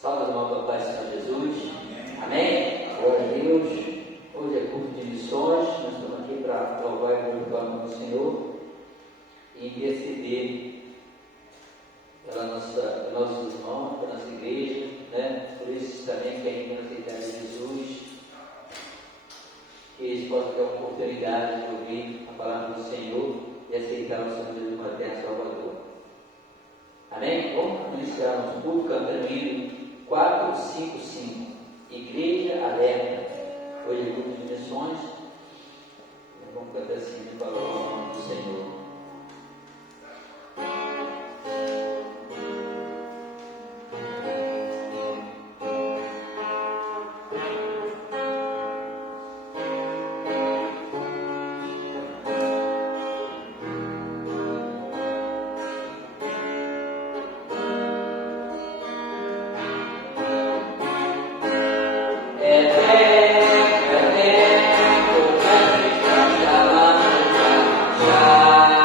Salve as mãos, papai, Senhor Jesus. Amém? Glória a Deus. Hoje é culto de missões. Nós estamos aqui para louvar e glorificar o nome do Senhor e interceder pelos nossos irmãos, pela nossa igreja, né? Por isso também que ainda não aceitaram Jesus, que eles possam ter a oportunidade de ouvir a palavra do Senhor e aceitar o Senhor Jesus como eterno Salvador. Amém? Vamos iniciar nosso culto cantando o hino 455, Igreja Alerta. Hoje é culto de missões. Vamos cantar assim para o nome do Senhor. Já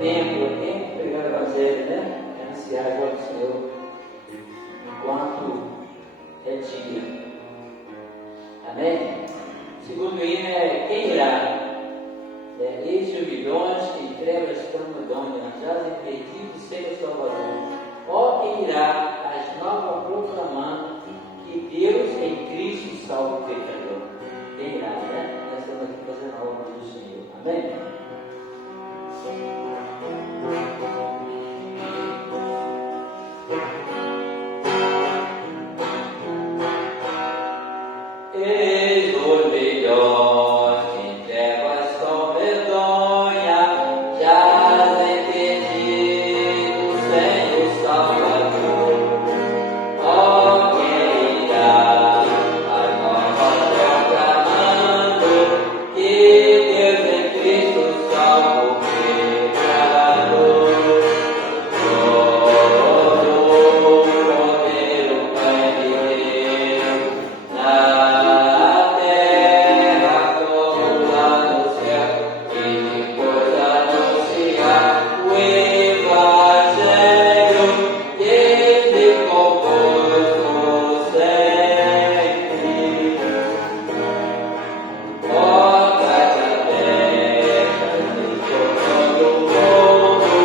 tempo de pregar o Evangelho, né? Anunciar a glória do Senhor enquanto é dia. Amém? Segundo hino é quem irá? Eis os milhões que em trevas estão medonhas, jazem perdidos sem o Salvador. Ó quem irá, as novas proclamando, que Deus em Cristo salva o pecador. Quem irá, né? Nós estamos aqui fazendo a obra do Senhor. Amém? Eis os milhões que em trevas estão medonhas, jazem perdidos sem o Salvador. Ó quem irá, a nova proclamando, que Deus em Cristo salva o pecador. Todo poder o Pai de Deus, na terra como lá no céu, e depois anunciar o Evangelho que se convosco sempre. Portas abertas por todo o mundo,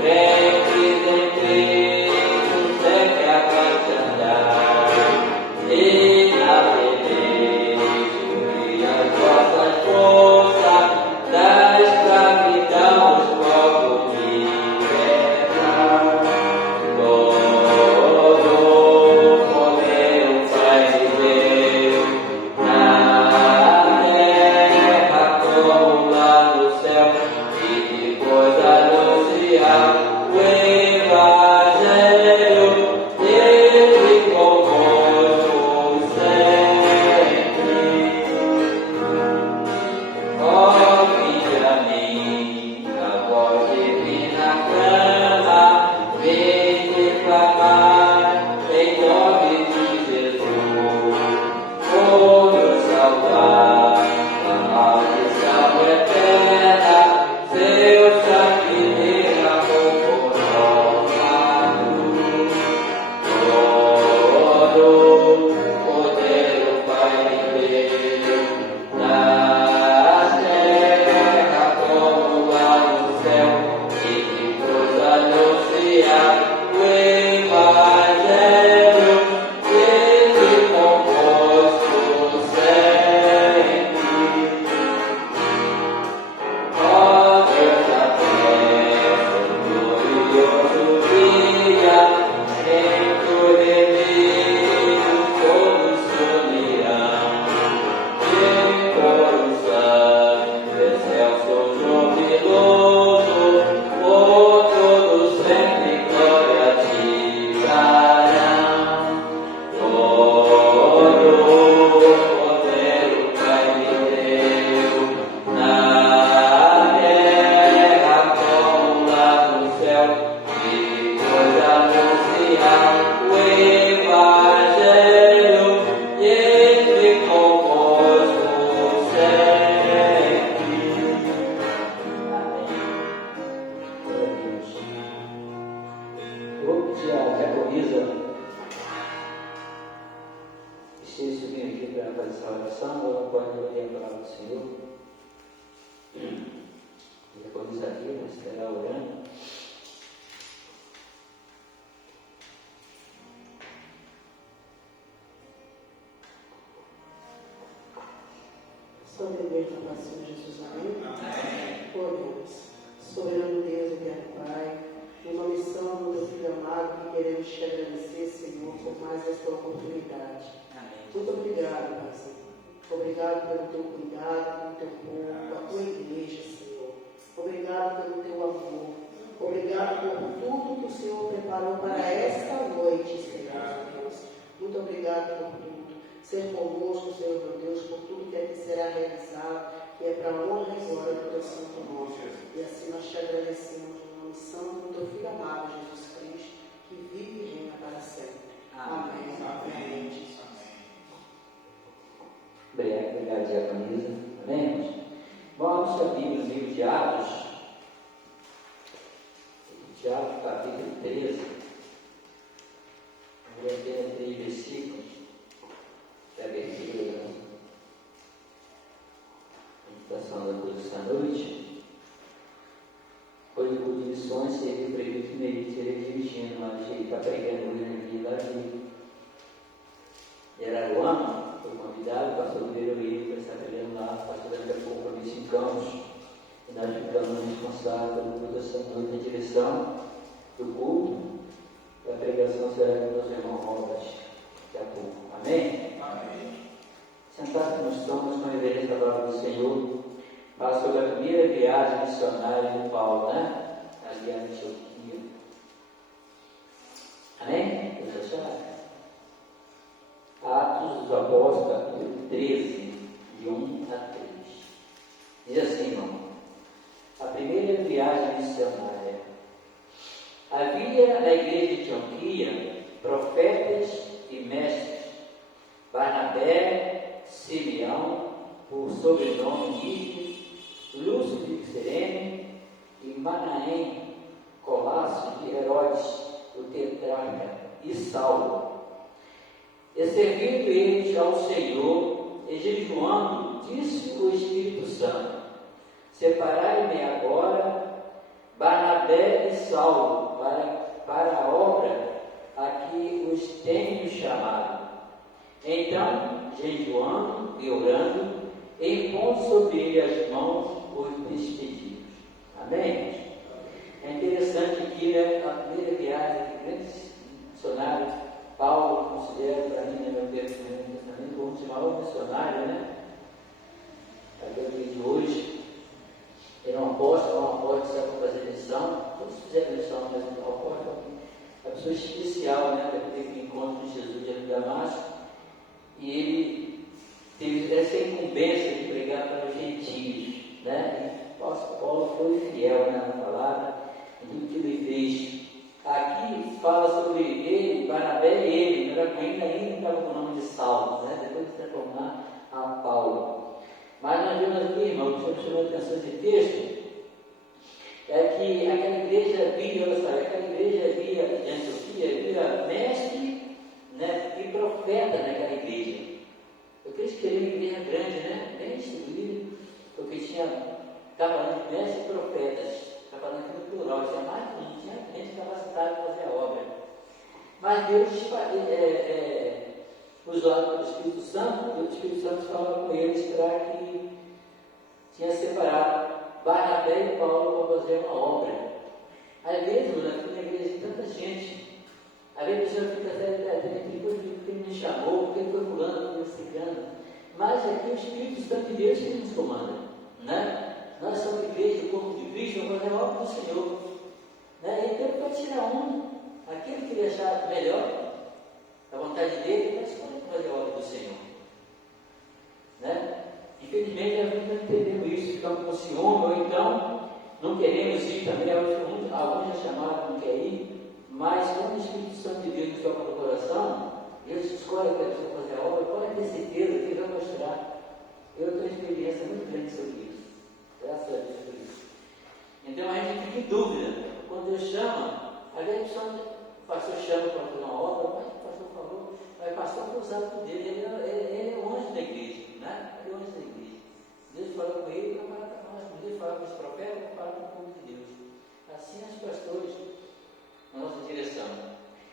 crentes em Cristo sempre avante andar, e na peleja unir as vossas forças, da escravidão os povos libertar. Todo poder o Pai de Deus, na terra como lá no céu, e depois anunciar o Evangelho dele convosco sempre. Ó, vinde a mim, a voz divina clama, vem clamar em nome de Jesus, por nos salvar da maldição eterna, seu sangue derramou por nossa cruz. Todo poder o Pai de Deus, na terra como lá no céu, e depois anunciar o Evangelho dele convosco sempre. Ó Deus da terra, glorioso dia, em teu reino todos se unirão. E coro santo, excelso, jubiloso, por todos sempre glória te darão. Todo poder o Pai de Deus, na terra como lá no céu, e depois anunciar o Evangelho dele convosco sempre. Amém. Glória a Deus. Eu vou pedir a diaconisa esteja subindo aqui para fazer essa oração, ou ela pode ler a palavra do Senhor. A diaconisa aqui, nós estará orando. Só dever da paz do Senhor Jesus, amém? Oremos. Soberano Deus, eterno Pai, numa missão do teu Filho amado, que queremos te agradecer, Senhor, por mais esta oportunidade. Muito obrigado, Paizinho. Obrigado pelo teu cuidado, pelo teu povo, pela tua igreja, Senhor. Obrigado pelo teu amor. Obrigado por tudo que o Senhor preparou para esta noite, Senhor Deus. Muito obrigado por tudo. Ser conosco, Senhor meu Deus, por tudo que aqui será realizado, que é para a honra e glória do teu santo nome. E assim nós te agradecemos no nome santo do teu Filho amado, Jesus Cristo, que vive e reina para sempre. Amém. Amém. Obrigado, diaconisa. Amém, irmãos? Vamos abrir o livro de Atos, Tiago capítulo 13, vou ler apenas 3 versículos, que é a abertura da meditação da luz esta noite. Hoje o culto de lições seria previsto que ele esteja dirigindo, mas ele está pregando hoje aqui lá de Araruama, foi convidado, o pastor Guilherme Luiz para estar pregando lá, o pastor daqui a pouco compromisso em Campos. E nós ficamos responsáveis pelo culto essa noite na direção do culto. A pregação será com o nosso irmão Robert daqui a pouco. Amém? Amém. Sentados que nós estamos com a reverência da palavra do Senhor, fala sobre a primeira viagem missionária de Paulo, né? Ali a Antioquia. Amém? Vamos achar? Atos dos Apóstolos, capítulo 13, de 1 a 3. Diz assim, irmão. A primeira viagem missionária. Havia na igreja de Antioquia profetas e mestres, Barnabé, Simeão, por sobrenome Níger, Lúcio de Cirene e Manaém, Colasso de Herodes, o tetrarca, e Saulo. E servindo eles ao Senhor, e jejuando, disse o Espírito Santo: separai-me agora Barnabé e Saulo para a obra a que os tenho chamado. Então, jejuando e orando, impondo sobre ele as mãos, os despedidos. Amém? É interessante que a primeira viagem que grande missionário Paulo considera para mim, no meu testamento, como o maior missionário, né? Aquele dia de hoje. Ele é um apóstolo que saiu para fazer missão. Todos fizeram missão, mas o apóstolo é uma pessoa especial, né? Para ter um encontro com Jesus diante de Damasco. E ele teve essa incumbência de pregar para os gentios, né? E o apóstolo Paulo foi fiel, né, na palavra, em tudo que ele fez. Aqui fala sobre ele, Barnabé e ele, não era com ele ainda, estava com o nome de Saulo, né? Depois de se transformar a Paulo. Mas nós vemos aqui, irmão, que me chamou a atenção de texto, é que aquela igreja havia de Antioquia, havia mestre, né, e profeta naquela igreja. Eu creio que era uma igreja grande, né? Bem distribuída, porque estava falando de mestres e profetas, estava falando aqui no plural, tinha mais de um, tinha gente capacitada para fazer a obra. Mas Deus usou o Espírito Santo, e o Espírito Santo falava com eles para que tinha separado Barnabé e Paulo para fazer uma obra. Às vezes, na igreja, tanta gente, às vezes a pessoa fica até depois que ele me chamou, porque ele foi fulano, foi cigano. Mas aqui o Espírito Santo de Deus que nos comanda, né? Nós somos igreja, o corpo de Cristo, vamos fazer a obra do Senhor, né? Então ele pode tirar aquele que ele achar melhor, a vontade dele, ele vai escolher fazer a obra do Senhor, né? Infelizmente, a gente não entendeu isso, ficamos com ciúme, ou então não queremos ir também. Alguns já chamaram, não quer ir, mas quando o Espírito Santo de Deus nos toca no coração, Deus escolhe a pessoa fazer a obra, pode ter certeza que Ele vai mostrar. Eu tenho uma experiência muito grande sobre isso, graças a Deus por isso. Então a gente fica em dúvida, quando Deus chama, às vezes o pastor chama para fazer uma obra, mas o pastor falou, mas o pastor foi usado por Deus, ele é o anjo da igreja, né? Ele é o anjo da igreja. Deus falou com ele, não fala para nós. Deus fala com os profetas, não fala com o povo de Deus. Assim os pastores, na nossa direção.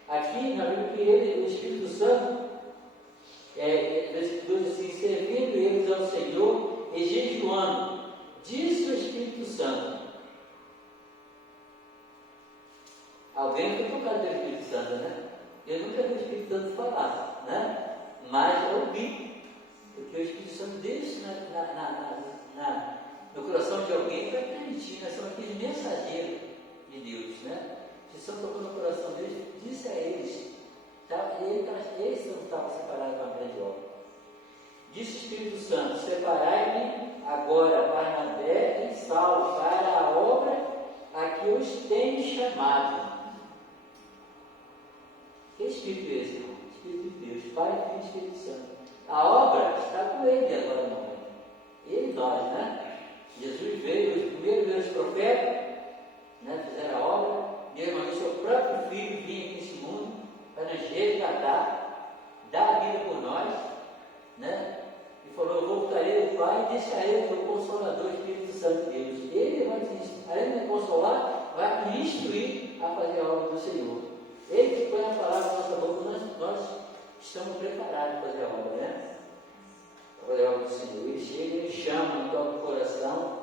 Aqui, nós vemos que ele, o Espírito Santo, versículo 2 assim, servindo eles ao Senhor e jejuando, disse o Espírito Santo. Alguém foi tocado pelo Espírito Santo, né? Eu nunca vi o Espírito Santo falar, né? Mas eu ouvi. Porque o Espírito Santo deixa no coração de alguém para permitir, nós somos aqueles mensageiros de Deus, né? Se Santo tocou no coração deles, disse a eles, eles não estavam separados para a grande obra. Disse o Espírito Santo: separai-me agora Barnabé e Saulo para a obra a que os tenho chamado. Que Espírito é esse, irmão? Espírito de Deus, Pai, Filho e Espírito Santo. A obra está com ele agora, não é? Ele e nós, né? Jesus veio, os primeiros profetas, né, fizeram a obra, Deus resgatar, dar a vida por nós, né? E falou: eu voltarei ao Pai e deixarei o Consolador, o Espírito Santo de Deus. Ele vai te, além de consolar, vai te instruir a fazer a obra do Senhor. Ele que põe a palavra na nossa boca, nós estamos preparados para fazer a obra, né? Para fazer a obra do Senhor. Ele chega, ele chama no nosso coração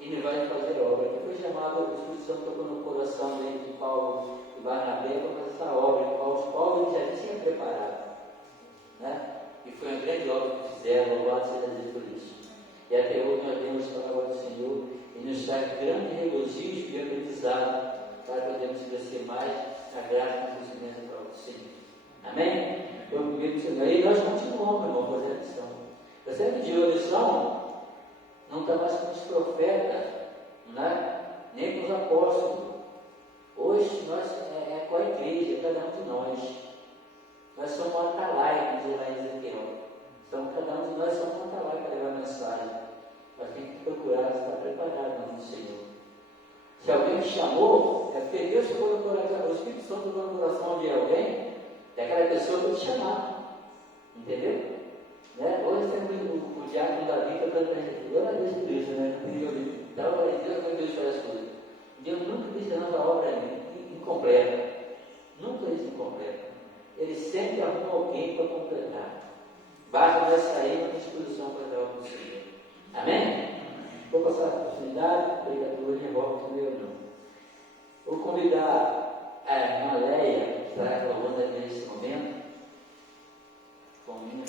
e ele vai fazer a obra. Ele foi chamado, o Espírito Santo tocou no coração dele, de Paulo e Barnabé, para fazer essa obra. Paulo ele já tinha preparado, né? E foi uma grande obra que fizeram, louvado seja Deus por isso. E até hoje nós vemos a palavra do Senhor e nos traz grande regozijo e aprendizado para podermos crescer mais na graça e no conhecimento da palavra do Senhor. Amém? E nós continuamos, irmão, fazendo a lição. Percebe que de lição não está mais com os profetas, né? Nem com os apóstolos. Hoje nós é com a igreja, cada um de nós. Nós somos um atalaia, diz lá em Ezequiel. Então, cada um de nós somos um atalaia para levar a mensagem. Nós temos que procurar estar preparado no Senhor. Se alguém te chamou, é porque Deus ficou no coração, o Espírito Santo ficou no coração de alguém, é aquela pessoa para te chamar. Entendeu? Né? Hoje temos o diácono Davi cantando para a gente. Glória a Deus por isso, né? Dá glória a Deus quando Deus faz as coisas. Deus nunca deixa a nossa obra incompleta. Nunca deixa incompleta. Ele sempre arruma alguém para completar. Basta nós sair na disposição para dar o Senhor. Amém? Vou passar a oportunidade, pregador de volta meu não. Vou convidar a irmã Leia, que está a Holanda nesse momento, comigo.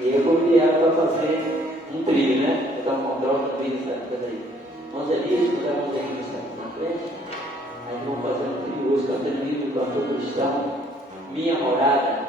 E eu convidei ela para fazer um trilho, né? Vou dar um controle do trilho, sabe? Coisa aí. Vamos ali, vamos dar uns aqui na frente. Aí vamos fazer um trilho hoje, cantando o hino do cantor cristão, Minha Morada.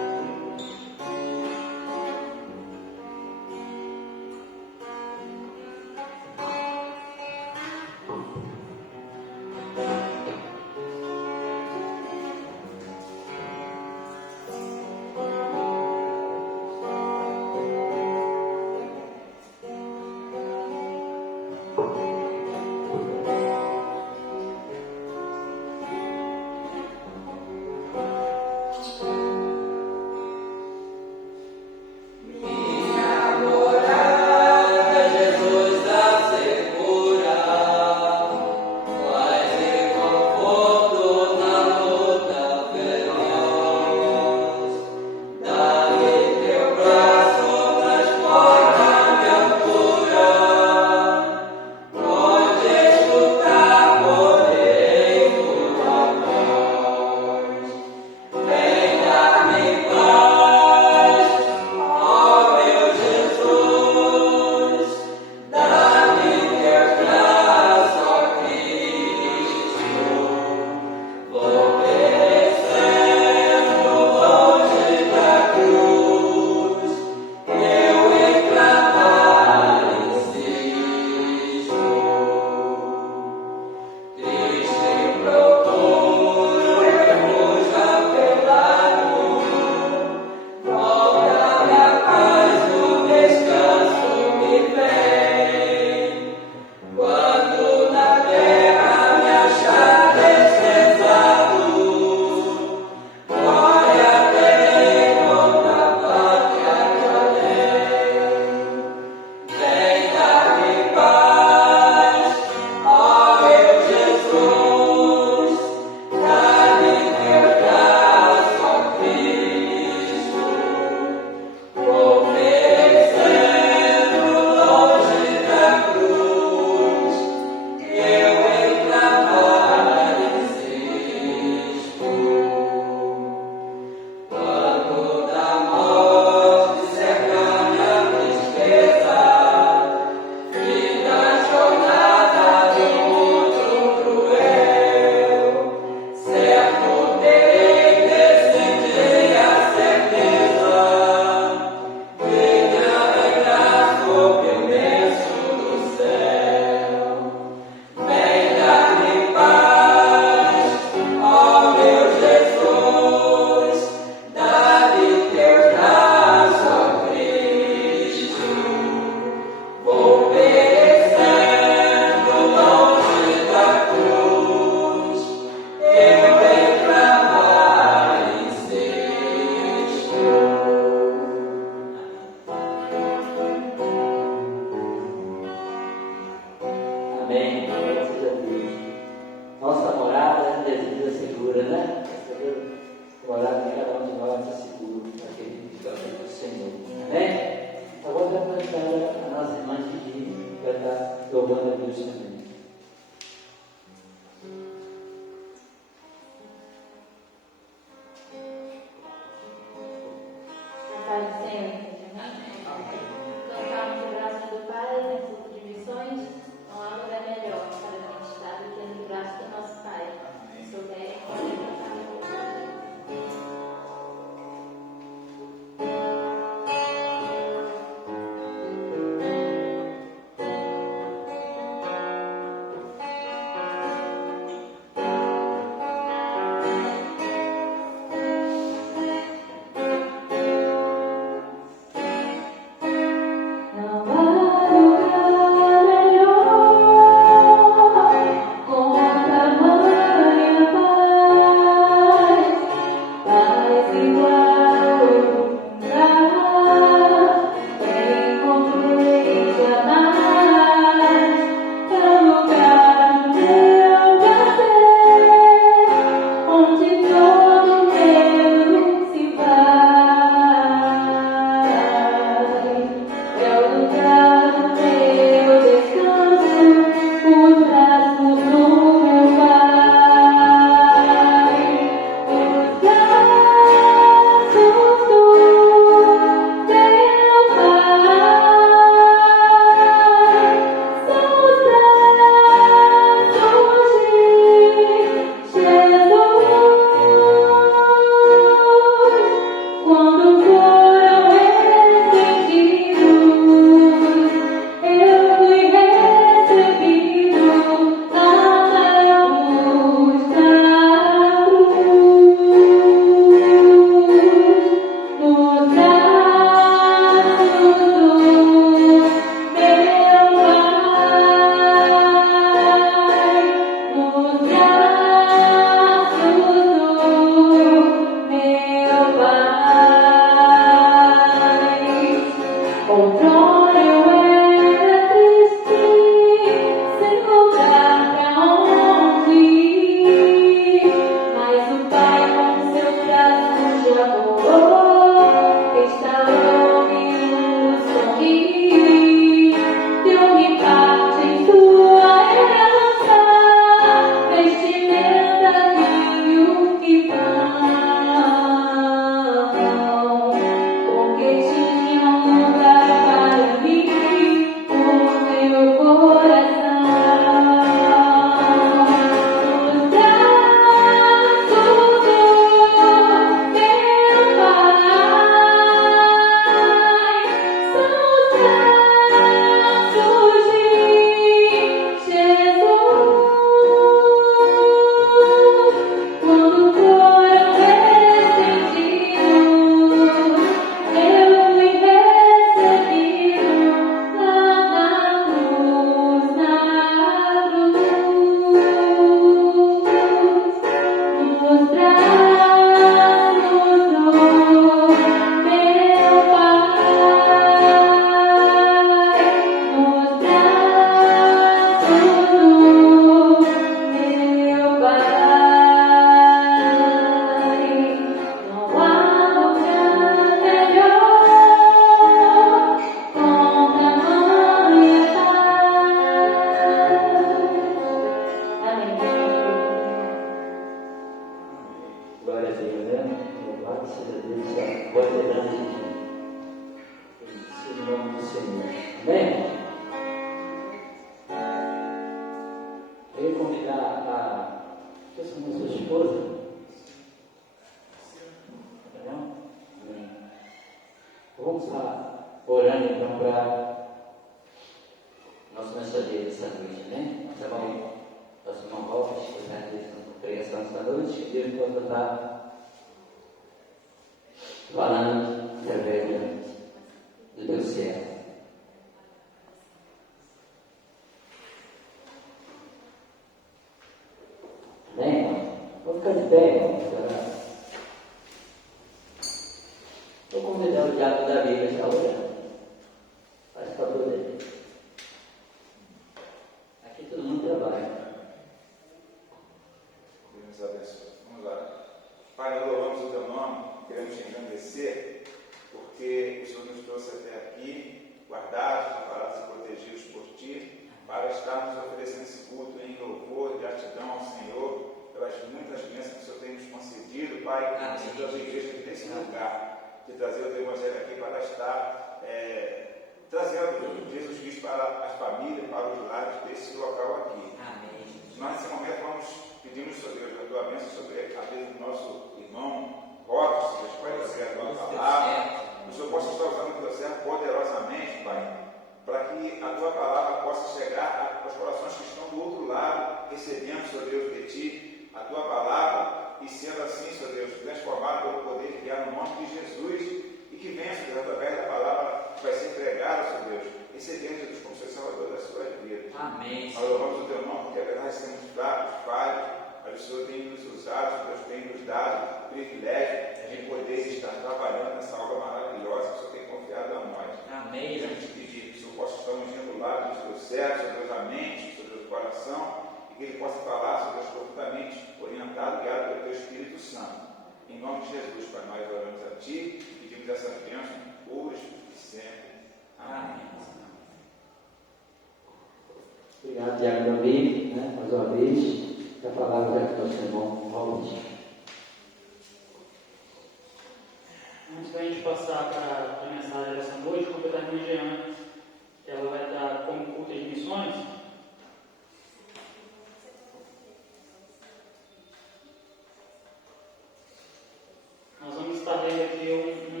Nós vamos estar lendo aqui um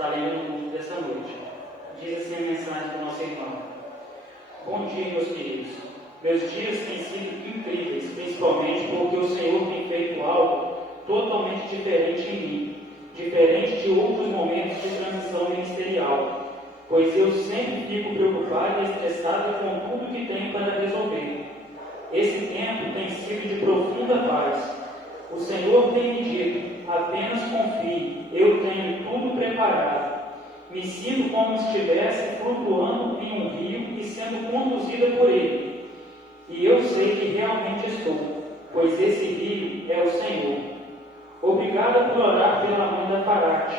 está lendo no culto dessa noite. Diz assim a mensagem do nosso irmão. Bom dia, meus queridos. Meus dias têm sido incríveis, principalmente porque o Senhor tem feito algo totalmente diferente em mim, diferente de outros momentos de transição ministerial, pois eu sempre fico preocupado e estressado com tudo que tenho para resolver. Esse tempo tem sido de profunda paz. O Senhor tem me dito, apenas confie, eu tenho tudo preparado. Me sinto como se estivesse flutuando em um rio e sendo conduzida por ele. E eu sei que realmente estou, pois esse rio é o Senhor. Obrigada por orar pela mãe da Farate.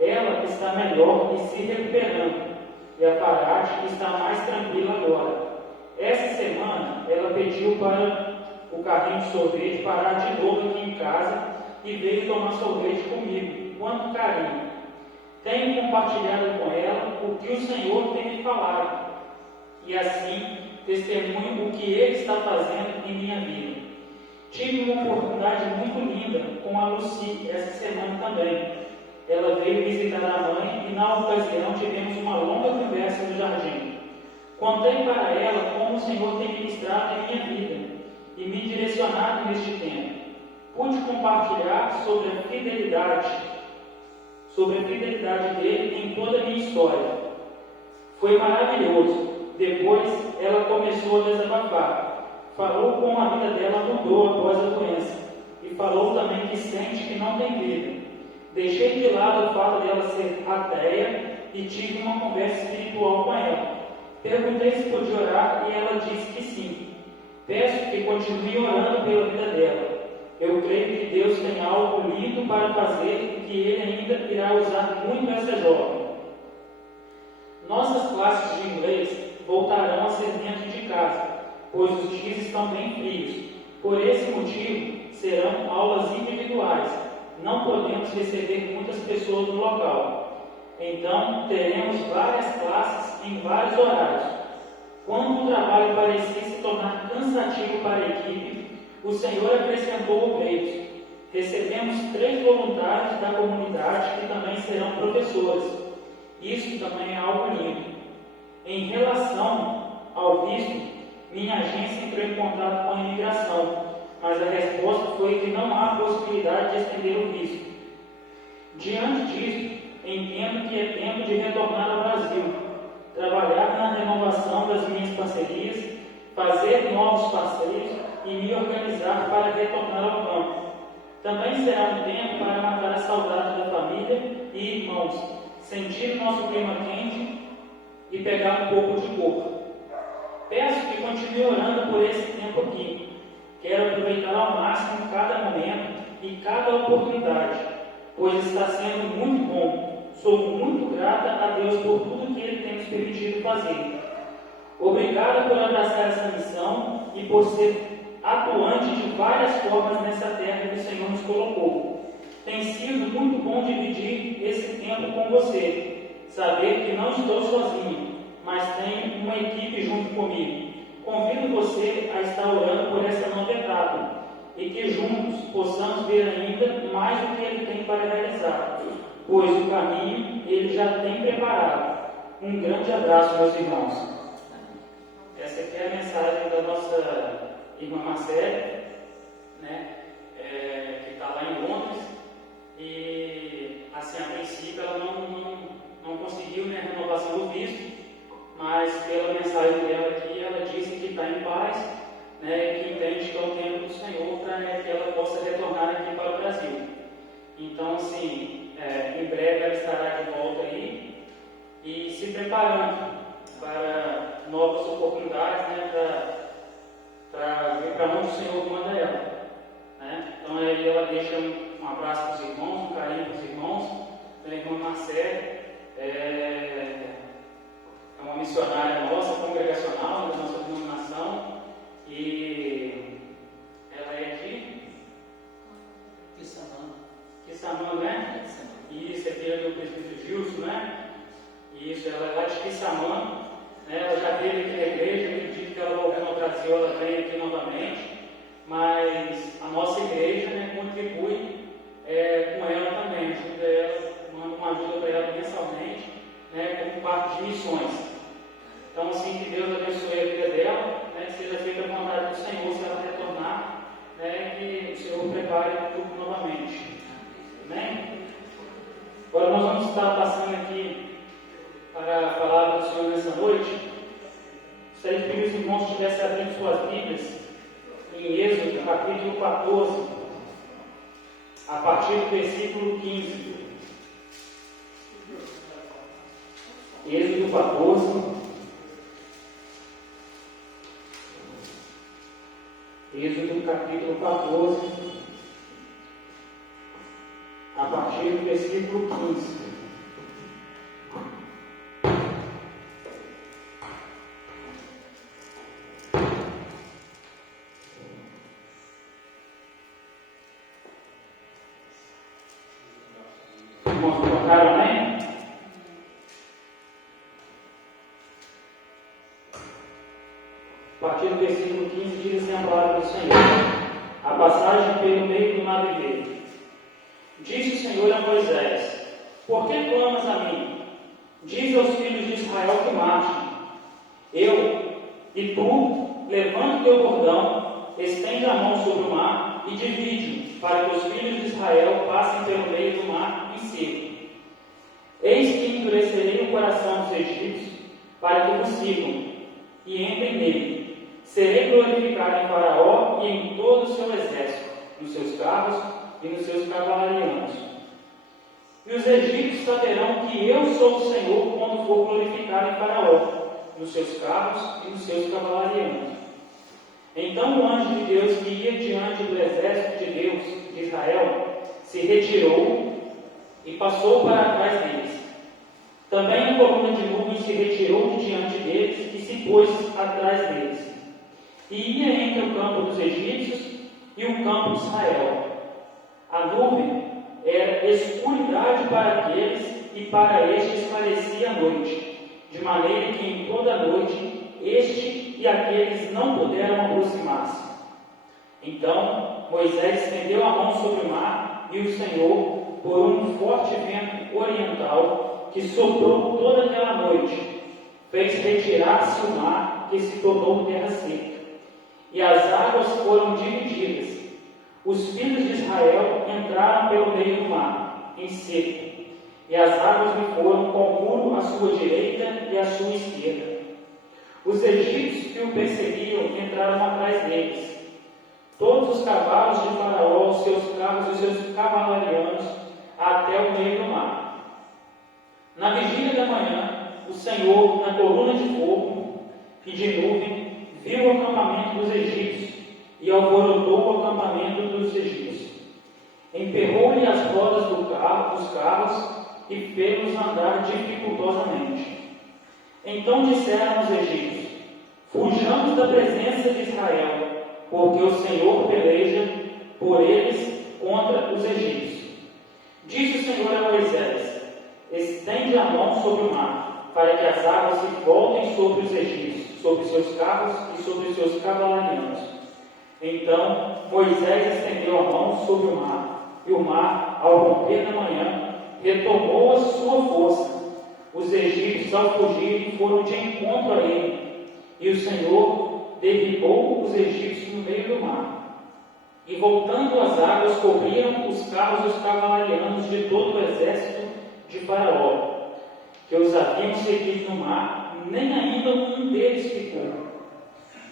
Ela está melhor e se recuperando, e a Farate está mais tranquila agora. Essa semana ela pediu para o carrinho de sorvete parar de novo aqui em casa e veio tomar sorvete comigo. Quanto carinho! Tenho compartilhado com ela o que o Senhor tem me falado, e assim testemunho o que Ele está fazendo em minha vida. Tive uma oportunidade muito linda com a Lucy essa semana também. Ela veio visitar a mãe e na ocasião tivemos uma longa conversa no jardim. Contei para ela como o Senhor tem ministrado em minha vida e me direcionado neste tempo. Pude compartilhar sobre a fidelidade dele em toda a minha história. Foi maravilhoso. Depois ela começou a desabafar. Falou como a vida dela mudou após a doença e falou também que sente que não tem vida. Deixei de lado o fato dela ser ateia e tive uma conversa espiritual com ela. Perguntei se podia orar e ela disse que sim. Peço que continue orando pela vida dela. Eu creio que Deus tem algo lindo para fazer e que Ele ainda irá usar muito essa jovem. Nossas classes de inglês voltarão a ser dentro de casa, pois os dias estão bem frios. Por esse motivo, serão aulas individuais. Não podemos receber muitas pessoas no local. Então, teremos várias classes em vários horários. Quando o trabalho parecia se tornar cansativo para a equipe, o Senhor acrescentou obreiros. Recebemos 3 voluntários da comunidade que também serão professores. Isso também é algo lindo. Em relação ao visto, minha agência entrou em contato com a imigração, mas a resposta foi que não há possibilidade de estender o visto. Diante disso, entendo que é tempo de retornar ao Brasil, trabalhar na renovação das minhas parcerias, fazer novos parceiros e me organizar para retornar ao campo. Também será um tempo para matar a saudade da família e irmãos, sentir o nosso clima quente e pegar um pouco de cor. Peço que continue orando por esse tempo aqui. Quero aproveitar ao máximo cada momento e cada oportunidade, pois está sendo muito bom. Sou muito grata a Deus por tudo que Ele tem nos permitido fazer. Obrigado por abraçar essa missão e por ser atuante de várias formas nessa terra que o Senhor nos colocou. Tem sido muito bom dividir esse tempo com você, saber que não estou sozinho, mas tenho uma equipe junto comigo. Convido você a estar orando por essa nova etapa e que juntos possamos ver ainda mais o que Ele tem para realizar, pois o caminho Ele já tem preparado. Um grande abraço, meus irmãos. Essa aqui é a mensagem da nossa irmã Marcele, né, que está lá em Londres, e assim, a princípio ela não conseguiu, né, a renovação do visto, mas pela mensagem dela aqui, ela disse que está em paz, né, e que entende que é o tempo do Senhor para que ela possa retornar aqui para o Brasil. Então, assim, em breve ela estará de volta aí e se preparando para novas oportunidades, né, para ver para onde o Senhor manda ela. Né? Então aí ela deixa um abraço para os irmãos, um carinho para os irmãos. A irmã Marcele é uma missionária nossa, congregacional, da nossa denominação, e ela é de Quissamã, né? Isso, é filha do presbítero Gilson, né? Isso, ela é lá de Quissamã. Ela já veio aqui na igreja, eu acredito que ela voltou no Brasil, ela vem aqui novamente, mas a nossa igreja, né, contribui com ela também, ajuda ela, manda uma ajuda para ela nessa de missões. Então, assim, que Deus abençoe a vida dela, né, que seja feita a vontade do Senhor, se ela retornar, né, que o Senhor prepare tudo novamente. Amém? Agora nós vamos estar passando aqui para a palavra do Senhor nessa noite. Gostaria de pedir que os irmãos estivessem abrindo suas Bíblias em Êxodo, capítulo 14, a partir do versículo 15. Êxodo 14. Êxodo capítulo 14, a partir do versículo 15. Irmãos, colocaram, amém? A partir do versículo 15 diz assim a palavra do Senhor: a passagem pelo meio do mar vermelho. Disse o Senhor a Moisés: por que clamas a mim? Diz aos filhos de Israel que marchem. Eu e tu, levanta o teu bordão, estende a mão sobre o mar e divide-o, para que os filhos de Israel passem pelo meio do mar em seco. Eis que endurecerei o coração dos egípcios, para que vos sigam e entrem nele. Serei glorificado em Faraó e em todo o seu exército, nos seus carros e nos seus cavalarianos. E os egípcios saberão que eu sou o Senhor quando for glorificado em Faraó, nos seus carros e nos seus cavalarianos. Então o anjo de Deus que ia diante do exército de Deus de Israel se retirou e passou para trás deles. Também a coluna de nuvem se retirou de diante deles e se pôs atrás deles. E ia entre o campo dos egípcios e o campo de Israel. A nuvem era escuridade para aqueles e para estes esclarecia a noite, de maneira que em toda a noite este e aqueles não puderam aproximar-se. Então Moisés estendeu a mão sobre o mar e o Senhor, por um forte vento oriental que soprou toda aquela noite, fez retirar-se o mar, que se tornou terra seca. E as águas foram divididas. Os filhos de Israel entraram pelo meio do mar, em seco, e as águas lhe foram com muro à sua direita e à sua esquerda. Os egípcios que o perseguiam entraram atrás deles. Todos os cavalos de Faraó, os seus carros e os seus cavalarianos, até o meio do mar. Na vigília da manhã, o Senhor, na coluna de fogo e de nuvem, viu o acampamento dos egípcios e alborotou o acampamento dos egípcios. Emperrou-lhe as rodas dos carros e fez-os andar dificultosamente. Então disseram os egípcios: fujamos da presença de Israel, porque o Senhor peleja por eles contra os egípcios. Disse o Senhor a Moisés: estende a mão sobre o mar, para que as águas se voltem sobre os egípcios, sobre seus carros e sobre seus cavalarianos. Então Moisés estendeu a mão sobre o mar, e o mar, ao romper da manhã, retomou a sua força. Os egípcios, ao fugirem, foram de encontro a ele, e o Senhor derribou os egípcios no meio do mar. E voltando as águas, cobriram os carros e os cavalarianos de todo o exército de Faraó, que os haviam seguido no mar, nem ainda um deles ficou.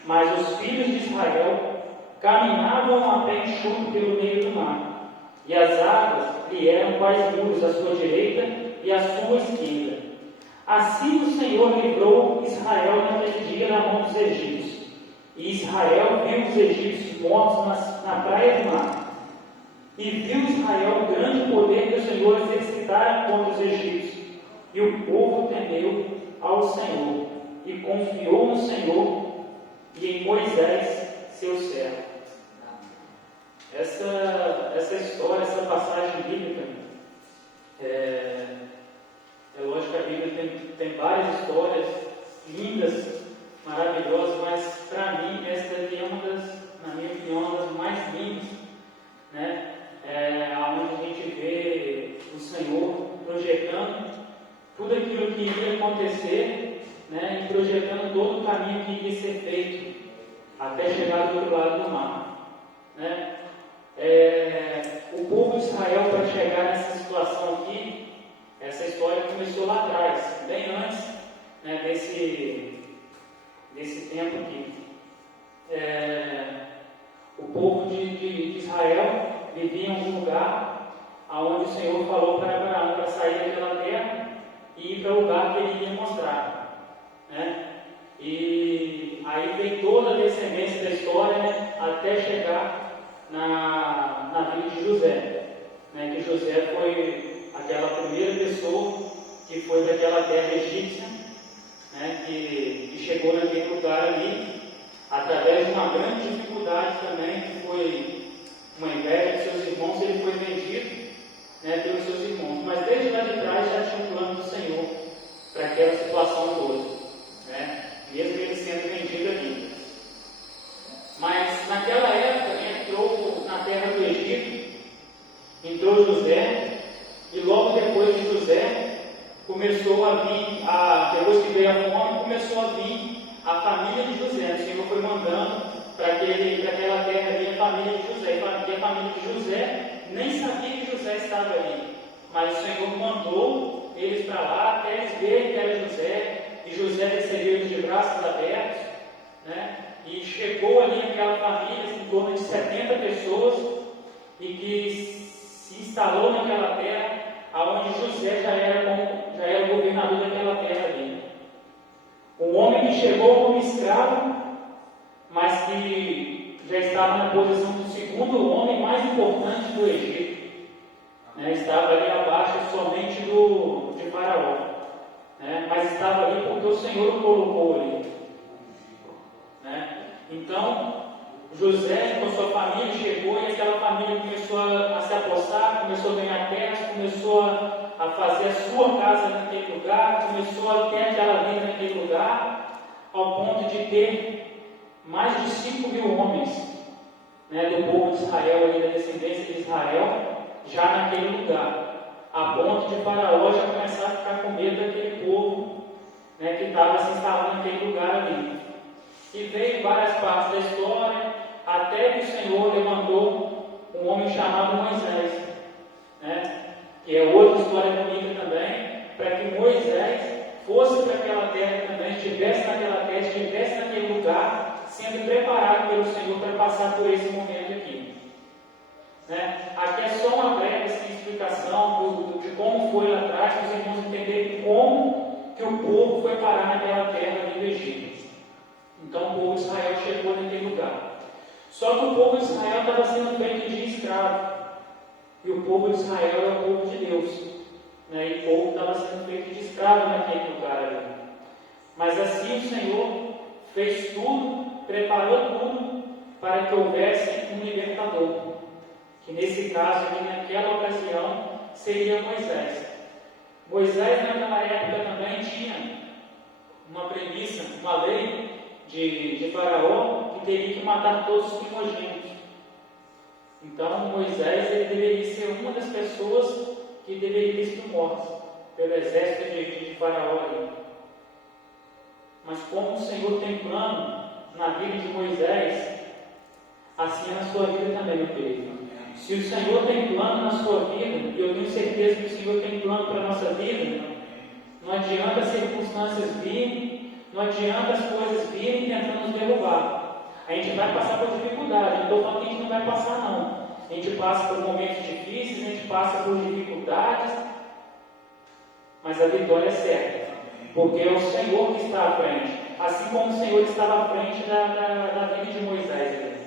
Mas os filhos de Israel caminhavam a pé enxuto pelo meio do mar, e as águas lhe eram quais muros à sua direita e à sua esquerda. Assim o Senhor livrou Israel naquele dia da mão dos egípcios. E Israel viu os egípcios mortos na praia do mar. E viu Israel o grande poder que o Senhor exercitara contra os egípcios. E o povo temeu ao Senhor, e confiou no Senhor e em Moisés, seu servo. Essa história, essa passagem bíblica, é lógico que a Bíblia tem várias histórias lindas, maravilhosas, mas para mim essa aqui é uma das, na minha opinião, uma das mais lindas, né? Onde a gente vê o Senhor projetando tudo aquilo que iria acontecer, né, e projetando todo o caminho que iria ser feito até chegar do outro lado do mar. Né? O povo de Israel, para chegar nessa situação aqui, essa história começou lá atrás, bem antes, né, desse tempo aqui. O povo de Israel vivia em algum lugar onde o Senhor falou para Abraão para sair daquela terra e ir para o lugar que ele ia mostrar. Né? E aí vem toda a descendência da história, né, até chegar na vida de José. Né, que José foi aquela primeira pessoa que foi daquela terra egípcia, né, que chegou naquele lugar ali, através de uma grande dificuldade também, que foi uma inveja de seus irmãos. Ele foi vendido, né, pelos seus irmãos, mas desde lá de trás já tinha um plano do Senhor para aquela situação toda, né, mesmo ele sendo vendido ali. Mas naquela época entrou na terra do Egito, entrou José, e logo depois de José começou a vir, depois que veio a fome, começou a vir a família de José. O Senhor foi mandando para aquela terra ali a família de José, e a família de José nem sabia que José estava ali, mas o Senhor mandou eles para lá até eles verem que era José, e José recebeu eles de braços abertos, né? E chegou ali aquela família, em torno de 70 pessoas, e que se instalou naquela terra, aonde José já era o governador daquela terra ali. Um homem que chegou como escravo, mas que já estava na posição do segundo homem mais importante do Egito. Né? Estava ali abaixo somente de Faraó. Né? Mas estava ali porque o Senhor o colocou ali. Né? Então, José com sua família chegou, e aquela família começou a se apossar, começou a ganhar terras, começou a fazer a sua casa naquele lugar, começou a ter aquela vida naquele lugar, ao ponto de ter mais de 5.000 homens, né, do povo de Israel, ali, da descendência de Israel, já naquele lugar, a ponto de Faraó já começar a ficar com medo daquele povo, né, que estava se instalando naquele lugar ali. E veio várias partes da história, até que o Senhor levantou um homem chamado Moisés, né? Que é outra história bonita também, para que Moisés fosse para aquela terra também, estivesse naquela terra, estivesse naquele lugar, sendo preparado pelo Senhor para passar por esse momento aqui. Né? Aqui é só uma breve explicação de como foi lá atrás, para os irmãos entenderem como que o povo foi parar naquela terra ali do Egito. Então o povo de Israel chegou naquele lugar. Só que o povo de Israel estava sendo feito de escravo. E o povo de Israel é o povo de Deus. Né? E o povo estava sendo feito de escravo naquele lugar ali. Mas assim o Senhor fez tudo, preparou tudo para que houvesse um libertador. Que nesse caso, ali, naquela ocasião, seria Moisés. Moisés naquela época também tinha uma premissa, uma lei de Faraó, que teria que matar todos os primogênitos. Então Moisés ele deveria ser uma das pessoas que deveria ter sido morta pelo exército de Faraó ali. Mas como o Senhor tem plano na vida de Moisés, assim é na sua vida também, meu querido. Se o Senhor tem plano na sua vida, e eu tenho certeza que o Senhor tem plano para a nossa vida, não adianta as circunstâncias virem, não adianta as coisas virem tentando nos derrubar. A gente vai passar por dificuldade. Não estou falando que a gente não vai passar, não. A gente passa por momentos difíceis, a gente passa por dificuldades, mas a vitória é certa, porque é o Senhor que está à frente, assim como o Senhor estava à frente da vida de Moisés.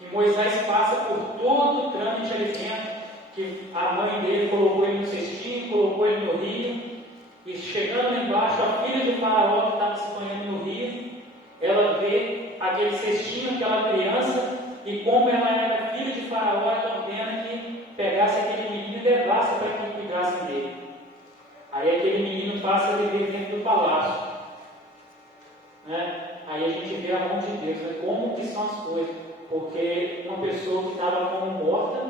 E Moisés passa por todo o trâmite de alimento que a mãe dele colocou ele no cestinho, colocou ele no rio. E chegando lá embaixo, a filha de Faraó que estava se banhando no rio, ela vê aquele cestinho, aquela criança, e como ela era filha de Faraó, ela ordena que pegasse aquele menino e levasse para que cuidassem dele. Aí aquele menino passa a viver dentro do palácio. Né? Aí a gente vê a mão de Deus, né? Como que são as coisas. Porque uma pessoa que estava como morta,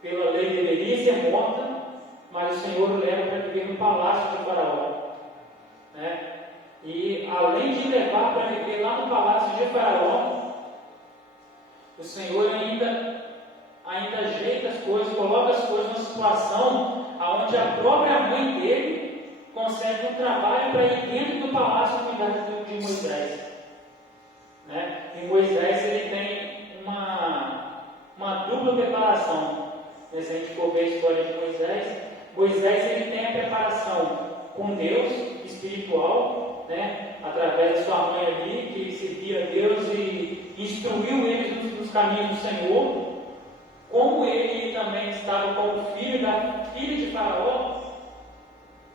pela lei deveria ser morta, mas o Senhor o leva para viver no palácio de Faraó. Né? E além de levar para viver lá no palácio de Faraó, o Senhor ainda ajeita as coisas, coloca as coisas numa situação onde a própria mãe dele consegue um trabalho para ir dentro do palácio cuidar de Moisés. Né? E Moisés ele tem uma dupla preparação. Se a gente for ver a história de Moisés ele tem a preparação com Deus, espiritual, né? Através da sua mãe ali, que servia a Deus e instruiu eles nos caminhos do Senhor. Como ele também estava como filho da filha de Faraó,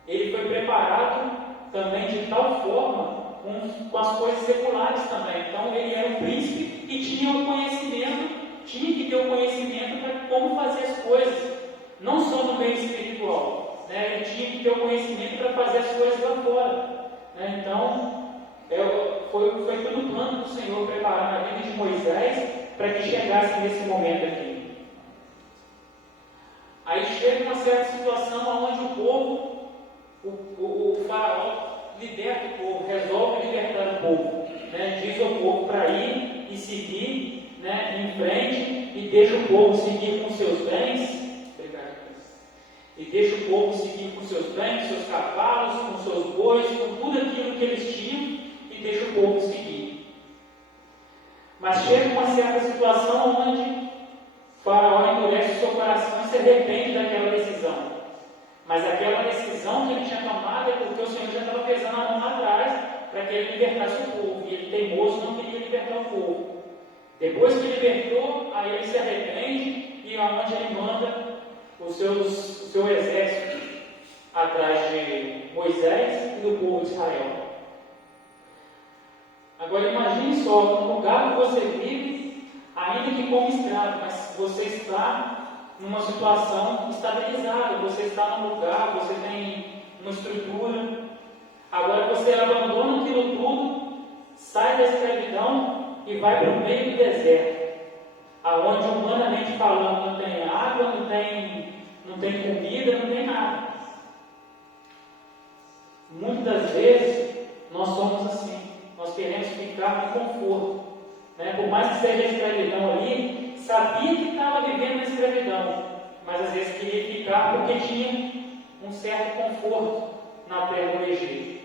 ele foi preparado também de tal forma com as coisas seculares também. Então ele era um príncipe e tinha o conhecimento, tinha que ter o conhecimento para como fazer as coisas, não só no meio espiritual, né? Ele tinha que ter o conhecimento para fazer as coisas lá fora, né? Então foi todo o plano do Senhor preparar a vida de Moisés para que chegasse nesse momento aqui. Aí chega uma certa situação onde o povo, o faraó liberta o povo, resolve libertar o povo, né? Diz ao povo para ir e seguir, né, em frente, e deixa o povo seguir com seus bens, e deixa o povo seguir com seus bens, seus cavalos, com seus bois, com tudo aquilo que eles tinham, e deixa o povo seguir. Mas chega uma certa situação onde Faraó endurece o seu coração e se arrepende daquela decisão. Mas aquela decisão que ele tinha tomado é porque o Senhor já estava pesando a mão lá atrás para que ele libertasse o povo. E ele, teimoso, não queria libertar o povo. Depois que libertou, aí ele se arrepende e aonde ele manda o seu exército atrás de Moisés e do povo de Israel. Agora imagine só, no lugar que você vive, ainda que como escravo, mas você está numa situação estabilizada, você está num lugar, você tem uma estrutura. Agora você abandona aquilo tudo, sai da escravidão e vai para o meio do deserto, aonde humanamente falando não tem água, não tem comida, não tem nada. Muitas das vezes nós somos assim, nós queremos ficar no conforto, né? Por mais que seja a escravidão ali, sabia que estava vivendo na escravidão, mas às vezes queria ficar porque tinha um certo conforto na terra do Egito.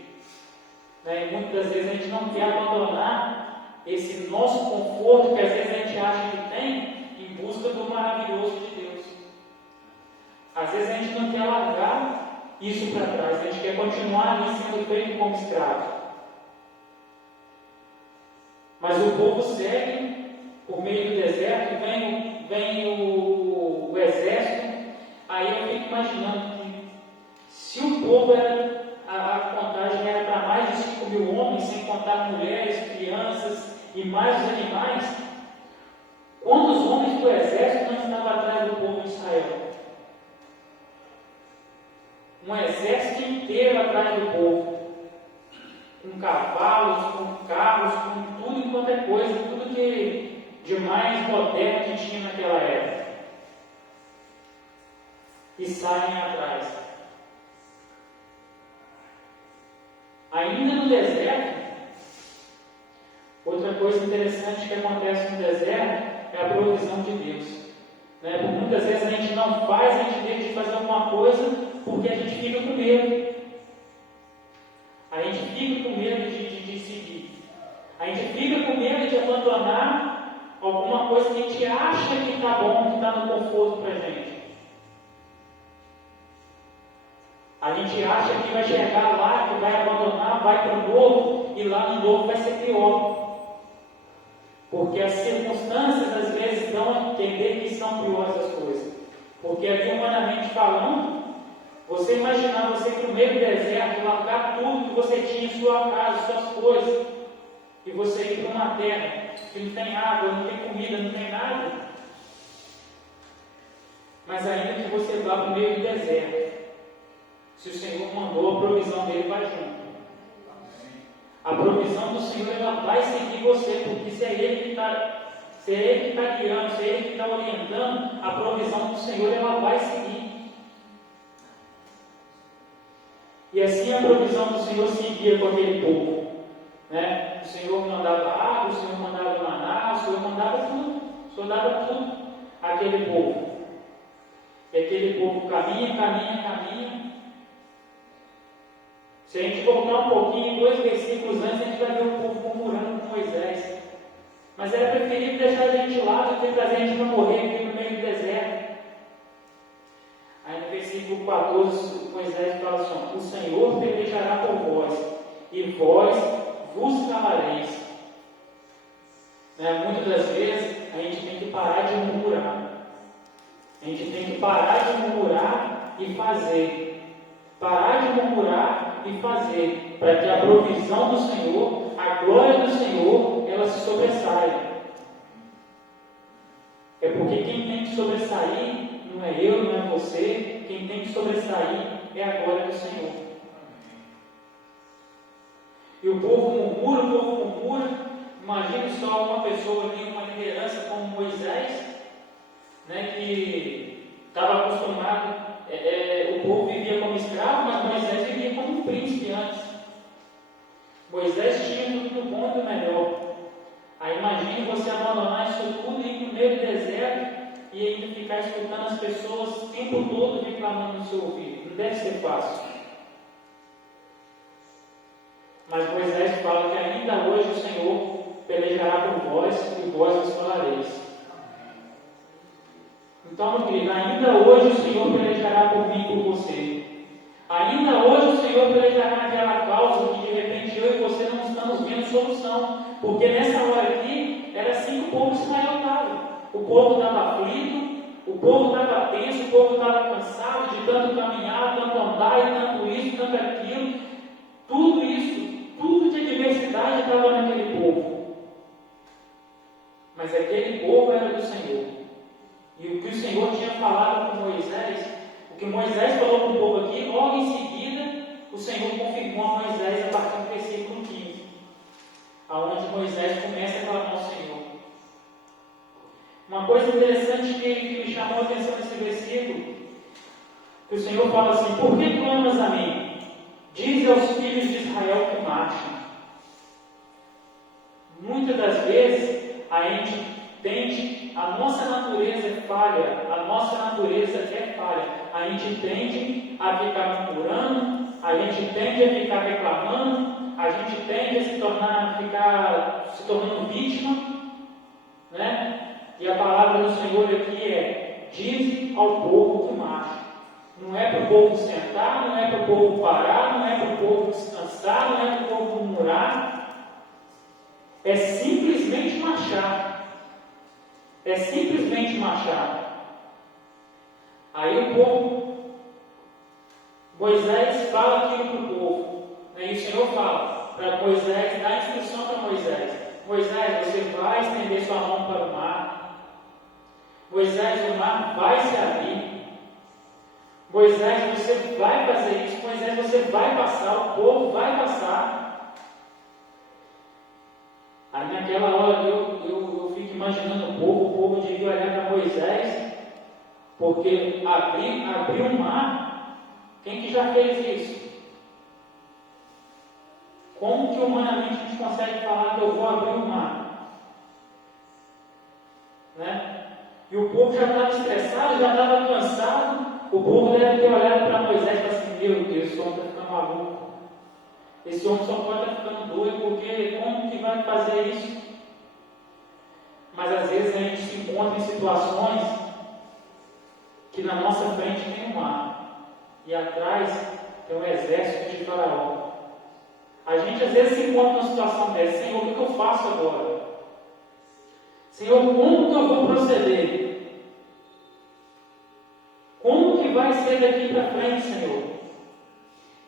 Né? E muitas das vezes a gente não quer abandonar esse nosso conforto que às vezes a gente acha que tem em busca do maravilhoso de Deus. Às vezes a gente não quer largar isso para trás, a gente quer continuar ali sendo feito como escravo. Mas o povo segue por meio do deserto, vem o exército. Aí eu fico imaginando que se o povo a contagem era para mais de 5.000 homens, sem contar mulheres, crianças e mais os animais, quantos homens do exército não estavam atrás do povo de Israel? Um exército inteiro atrás do povo, com cavalos, com carros, com tudo quanto é coisa, tudo que de mais moderno que tinha naquela época. E saem atrás. Ainda no deserto, outra coisa interessante que acontece no deserto é a provisão de Deus. Né? Por muitas vezes a gente não faz, a gente deixa de fazer alguma coisa porque a gente fica com medo. A gente fica com medo de seguir. A gente fica com medo de abandonar alguma coisa que a gente acha que está bom, que está no conforto para a gente. A gente acha que vai chegar lá, que vai abandonar, vai para o novo, e lá no novo vai ser pior. Porque as circunstâncias às vezes dão a entender que são piores as coisas. Porque aqui, humanamente falando, você imaginar você ir para o meio do deserto, largar tudo que você tinha, sua casa, suas coisas, e você ir para uma terra que não tem água, não tem comida, não tem nada. Mas ainda que você vá para o meio do deserto, se o Senhor mandou, a provisão dele vai junto. A provisão do Senhor, ela vai seguir você, porque se é Ele que está guiando, se é Ele que está orientando, a provisão do Senhor, ela vai seguir. E assim a provisão do Senhor seguia com aquele povo. Né? O Senhor mandava água, o Senhor mandava maná, o Senhor mandava tudo. O Senhor dava tudo àquele povo. E aquele povo caminha. Se a gente voltar um pouquinho, 2 versículos antes, a gente vai ver o povo murmurando com Moisés. Mas era preferível deixar a gente lá do que trazer a gente para morrer aqui no meio do deserto. Aí no versículo 14, Moisés fala assim: o Senhor pelejará por vós, e vós vos calareis. Né? Muitas das vezes a gente tem que parar de murmurar. A gente tem que parar de murmurar e fazer. Parar de murmurar e fazer, para que a provisão do Senhor, a glória do Senhor, ela se sobressaia. É porque quem tem que sobressair não é eu, não é você. Quem tem que sobressair é a glória do Senhor. E o povo murmura. Imagine só uma pessoa ali, uma liderança como Moisés, né, que estava acostumado. O povo vivia como escravo, mas Moisés vivia como um príncipe antes. Moisés tinha tudo do bom e do melhor. Aí imagine você abandonar isso tudo e ir no meio do deserto e ainda ficar escutando as pessoas o tempo todo reclamando no seu ouvido. Não deve ser fácil. Mas Moisés fala que ainda hoje o Senhor pelejará por vós e vós os falareis. Então, meu querido, ainda hoje o Senhor pelejará por mim e por você. Ainda hoje o Senhor pelejará naquela causa que de repente eu e você não estamos vendo solução. Porque nessa hora aqui, era assim que o povo de Israel estava. O povo estava aflito, o povo estava tenso, o povo estava cansado de tanto caminhar, tanto andar, e tanto isso, tanto aquilo. Tudo isso, tudo de adversidade estava naquele povo. Mas aquele povo era do Senhor. E o que o Senhor tinha falado com Moisés, o que Moisés falou com o povo aqui, logo em seguida, o Senhor confirmou a Moisés a partir do versículo 15, aonde Moisés começa a clamar ao Senhor. Uma coisa interessante que me chamou a atenção nesse versículo, que o Senhor fala assim: por que clamas a mim? Diz aos filhos de Israel que marchem. Muitas das vezes, a gente tende, a nossa natureza é falha, a gente tende a ficar murmurando, a gente tende a ficar reclamando, a gente tende a se tornando vítima, né? E a palavra do Senhor aqui é: diz ao povo que marche. Não é para o povo sentar, não é para o povo parar, não é para o povo descansar, não é para o povo murmurar, é simplesmente marchar. É simplesmente marchar. Aí o povo, Moisés fala aquilo para o povo. Aí o Senhor fala para Moisés, dá instrução para Moisés: Moisés, você vai estender sua mão para o mar. Moisés, o mar vai se abrir. Moisés, você vai fazer isso. Moisés, você vai passar, o povo vai passar. Aí naquela hora eu fico imaginando o povo devia olhar para Moisés, porque abrir o mar, quem que já fez isso? Como que humanamente a gente consegue falar que eu vou abrir o mar? Né? E o povo já estava estressado, já estava cansado, o povo deve ter olhado para Moisés e falado assim: meu Deus, esse homem está ficando maluco. Esse homem só pode estar ficando doido, porque como que vai fazer isso? Mas às vezes a gente se encontra em situações que na nossa frente tem um mar e atrás tem um exército de Faraó. A gente às vezes se encontra numa situação dessa: Senhor, o que eu faço agora? Senhor, como que eu vou proceder? Como que vai ser daqui para frente, Senhor?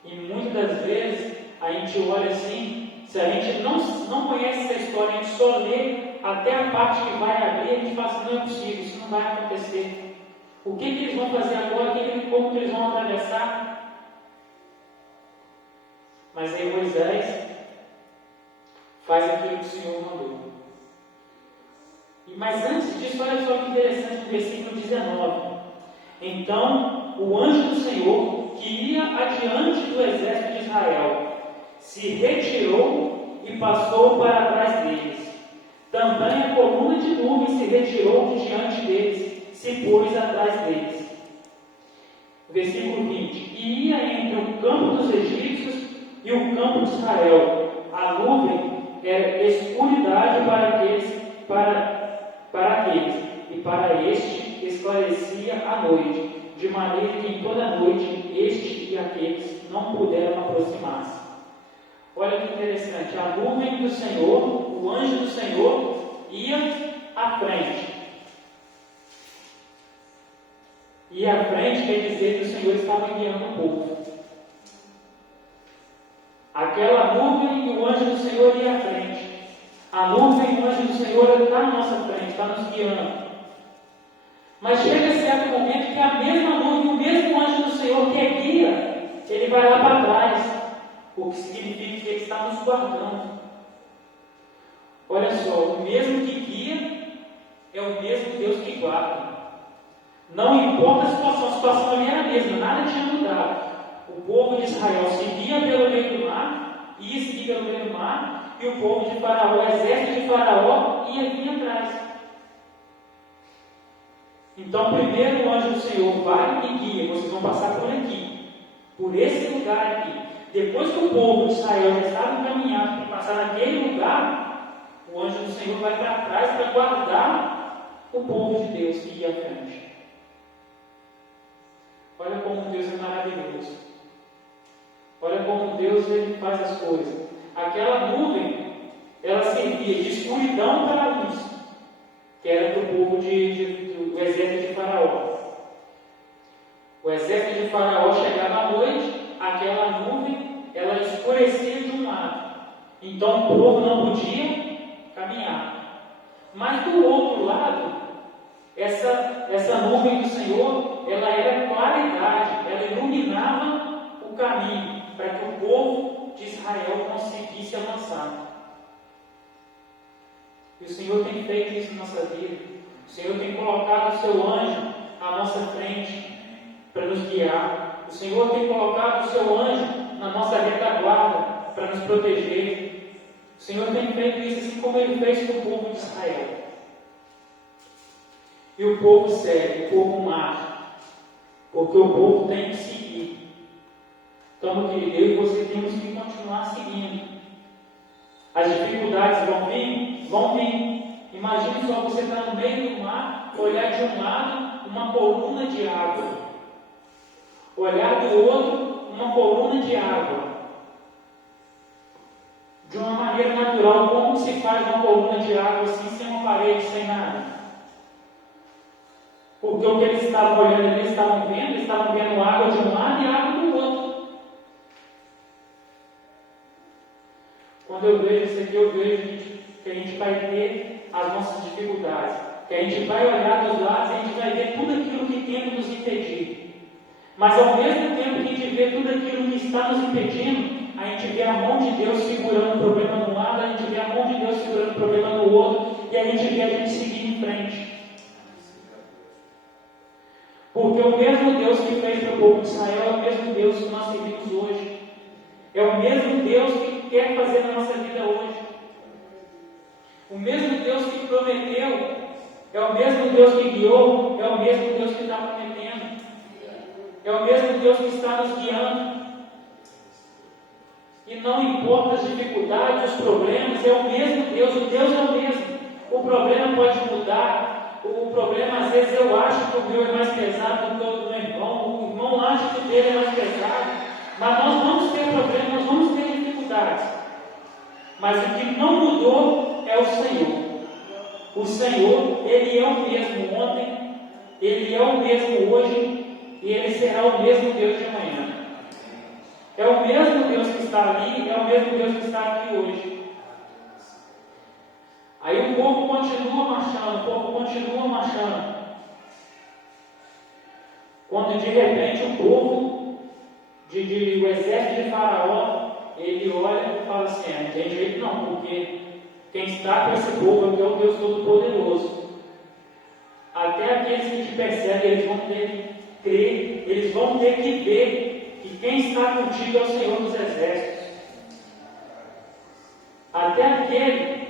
E muitas das vezes a gente olha assim, se a gente não conhece essa história, a gente só lê até a parte que vai abrir, a gente fala assim: não é possível, isso não vai acontecer. O que eles vão fazer agora? Como que eles vão atravessar? Mas aí Moisés faz aquilo que o Senhor mandou. Mas antes disso, olha só que interessante no versículo 19. Então o anjo do Senhor, que ia adiante do exército de Israel, se retirou e passou para trás deles. Também a coluna de nuvem se retirou de diante deles, se pôs atrás deles. Versículo 20. E ia entre o campo dos egípcios e o campo de Israel. A nuvem era escuridade para aqueles, e para este esclarecia a noite, de maneira que em toda a noite este e aqueles não puderam aproximar-se. Olha que interessante, a nuvem do Senhor, o anjo do Senhor, ia à frente. E à frente quer dizer que o Senhor estava guiando o povo. Aquela nuvem e o anjo do Senhor ia à frente. A nuvem e o anjo do Senhor está na nossa frente, está nos guiando. Mas chega certo momento que a mesma nuvem, o mesmo anjo do Senhor que é guia, ele vai lá para trás. O que significa que ele está nos guardando. Olha só, o mesmo que guia é o mesmo Deus que guarda. Não importa a situação ali era a mesma, nada tinha mudado. O povo de Israel seguia pelo meio do mar, ia seguir pelo meio do mar, e o povo de Faraó, o exército de Faraó, ia vir atrás. Então, primeiro o anjo do Senhor vai e guia, vocês vão passar por aqui, por esse lugar aqui. Depois que o povo de Israel já estava encaminhado para passar naquele lugar, o anjo do Senhor vai para trás para guardar o povo de Deus que ia à frente. Olha como Deus é maravilhoso. Olha como Deus ele faz as coisas. Aquela nuvem, ela servia de escuridão para a luz, que era para o povo do exército de Faraó. O exército de Faraó chegava à noite, aquela nuvem, ela escurecia de um lado. Então o povo não podia caminhar. Mas do outro lado, essa nuvem do Senhor, ela era claridade, ela iluminava o caminho para que o povo de Israel conseguisse avançar. E o Senhor tem feito isso na nossa vida. O Senhor tem colocado o seu anjo à nossa frente para nos guiar. O Senhor tem colocado o seu anjo na nossa retaguarda para nos proteger. O Senhor tem feito isso assim como Ele fez com o povo de Israel. E o povo segue, o povo marcha, porque o povo tem que seguir. Então, meu querido, eu e você temos que continuar seguindo. As dificuldades vão vir? Vão vir. Imagine só você estar no meio do mar, olhar de um lado uma coluna de água, olhar do outro uma coluna de água. De uma maneira natural, como se faz uma coluna de água assim, sem uma parede, sem nada? Porque o que eles estavam olhando ali, eles estavam vendo água de um lado e água do outro. Quando eu vejo isso aqui, eu vejo que a gente vai ter as nossas dificuldades, que a gente vai olhar dos lados e a gente vai ver tudo aquilo que tenta nos impedir. Mas ao mesmo tempo que a gente vê tudo aquilo que está nos impedindo, a gente vê a mão de Deus segurando o problema de um lado, a gente vê a mão de Deus segurando o problema no outro, e a gente vê a gente seguir em frente. Porque o mesmo Deus que fez para o povo de Israel é o mesmo Deus que nós servimos hoje. É o mesmo Deus que quer fazer na nossa vida hoje. O mesmo Deus que prometeu, é o mesmo Deus que guiou, é o mesmo Deus que está prometendo. É o mesmo Deus que está nos guiando. E não importa as dificuldades, os problemas, é o mesmo Deus, o Deus é o mesmo. O problema pode mudar. O problema, às vezes, eu acho que o meu é mais pesado do que o do meu irmão. O irmão acha que o dele é mais pesado. Mas nós vamos ter problemas, nós vamos ter dificuldades. Mas o que não mudou é o Senhor. O Senhor, Ele é o mesmo ontem, Ele é o mesmo hoje, e Ele será o mesmo Deus de amanhã. É o mesmo Deus que está ali, é o mesmo Deus que está aqui hoje. Aí o povo continua marchando. Quando de repente o povo, o exército de Faraó, ele olha e fala assim, não tem jeito não, porque quem está com esse povo aqui é o Deus Todo-Poderoso. Até aqueles que te perseguem, eles vão ter que crer, eles vão ter que ver que quem está contigo é o Senhor dos Exércitos. Até aquele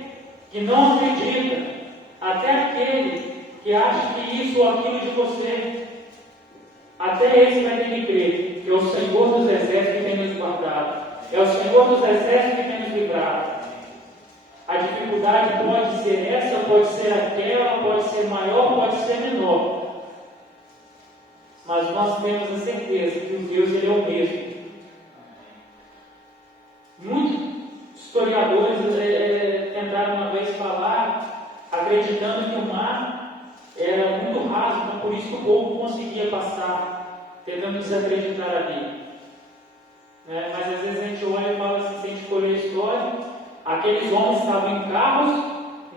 que não acredita, até aquele que acha que isso ou aquilo de você, até esse vai ter que crer que é o Senhor dos Exércitos que tem nos guardado, é o Senhor dos Exércitos que tem nos livrado. A dificuldade pode ser essa, pode ser aquela, pode ser maior, pode ser menor. Mas nós temos a certeza que o Deus ele é o mesmo. Muitos historiadores tentaram uma vez falar, acreditando que o mar era muito raso, então por isso que o povo conseguia passar, tentando desacreditar ali. Mas às vezes a gente olha e fala assim, se a gente for ler a história, aqueles homens estavam em carros,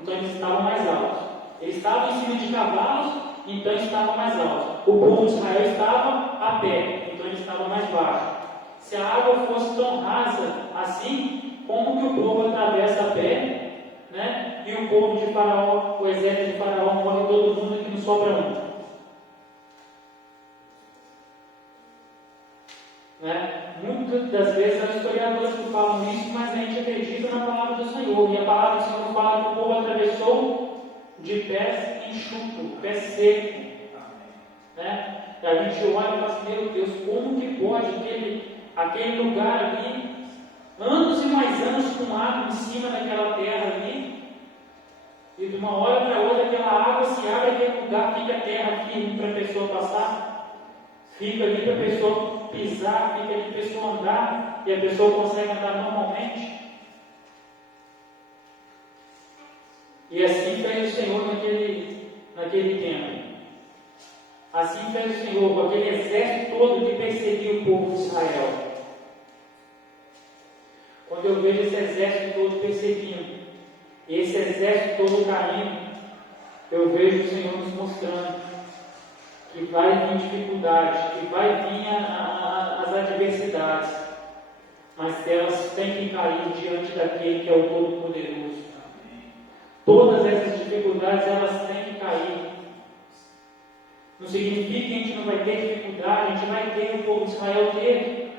então eles estavam mais altos. Eles estavam em cima de cavalos, então eles estavam mais altos. O povo de Israel estava a pé, então eles estavam mais baixos. Se a água fosse tão rasa assim, como que o povo atravessa a pé, e o povo de Faraó, o exército de Faraó, morre todo mundo e não sobra um? Muitas das vezes são historiadores que falam isso, mas a gente acredita na palavra do Senhor. E a palavra do Senhor fala que o povo atravessou de pés enxuto, pé seco. E a gente olha e fala assim, meu Deus, como que pode aquele lugar ali, anos e mais anos com água em cima daquela terra ali, e de uma hora para outra aquela água se abre, aquele lugar fica terra firme para a pessoa passar, fica ali para a pessoa pisar, fica ali para a pessoa andar, e a pessoa consegue andar normalmente. E assim fez o Senhor naquele tempo. Assim fez o Senhor com aquele exército todo que perseguia o povo de Israel. Quando eu vejo esse exército todo perseguindo, e esse exército todo caindo, eu vejo o Senhor nos mostrando que vai vir dificuldade, que vai vir as adversidades, mas elas têm que cair diante daquele que é o Todo-Poderoso. Todas essas dificuldades, elas têm que cair. Não significa que a gente não vai ter dificuldade, a gente vai ter, o povo de Israel teve.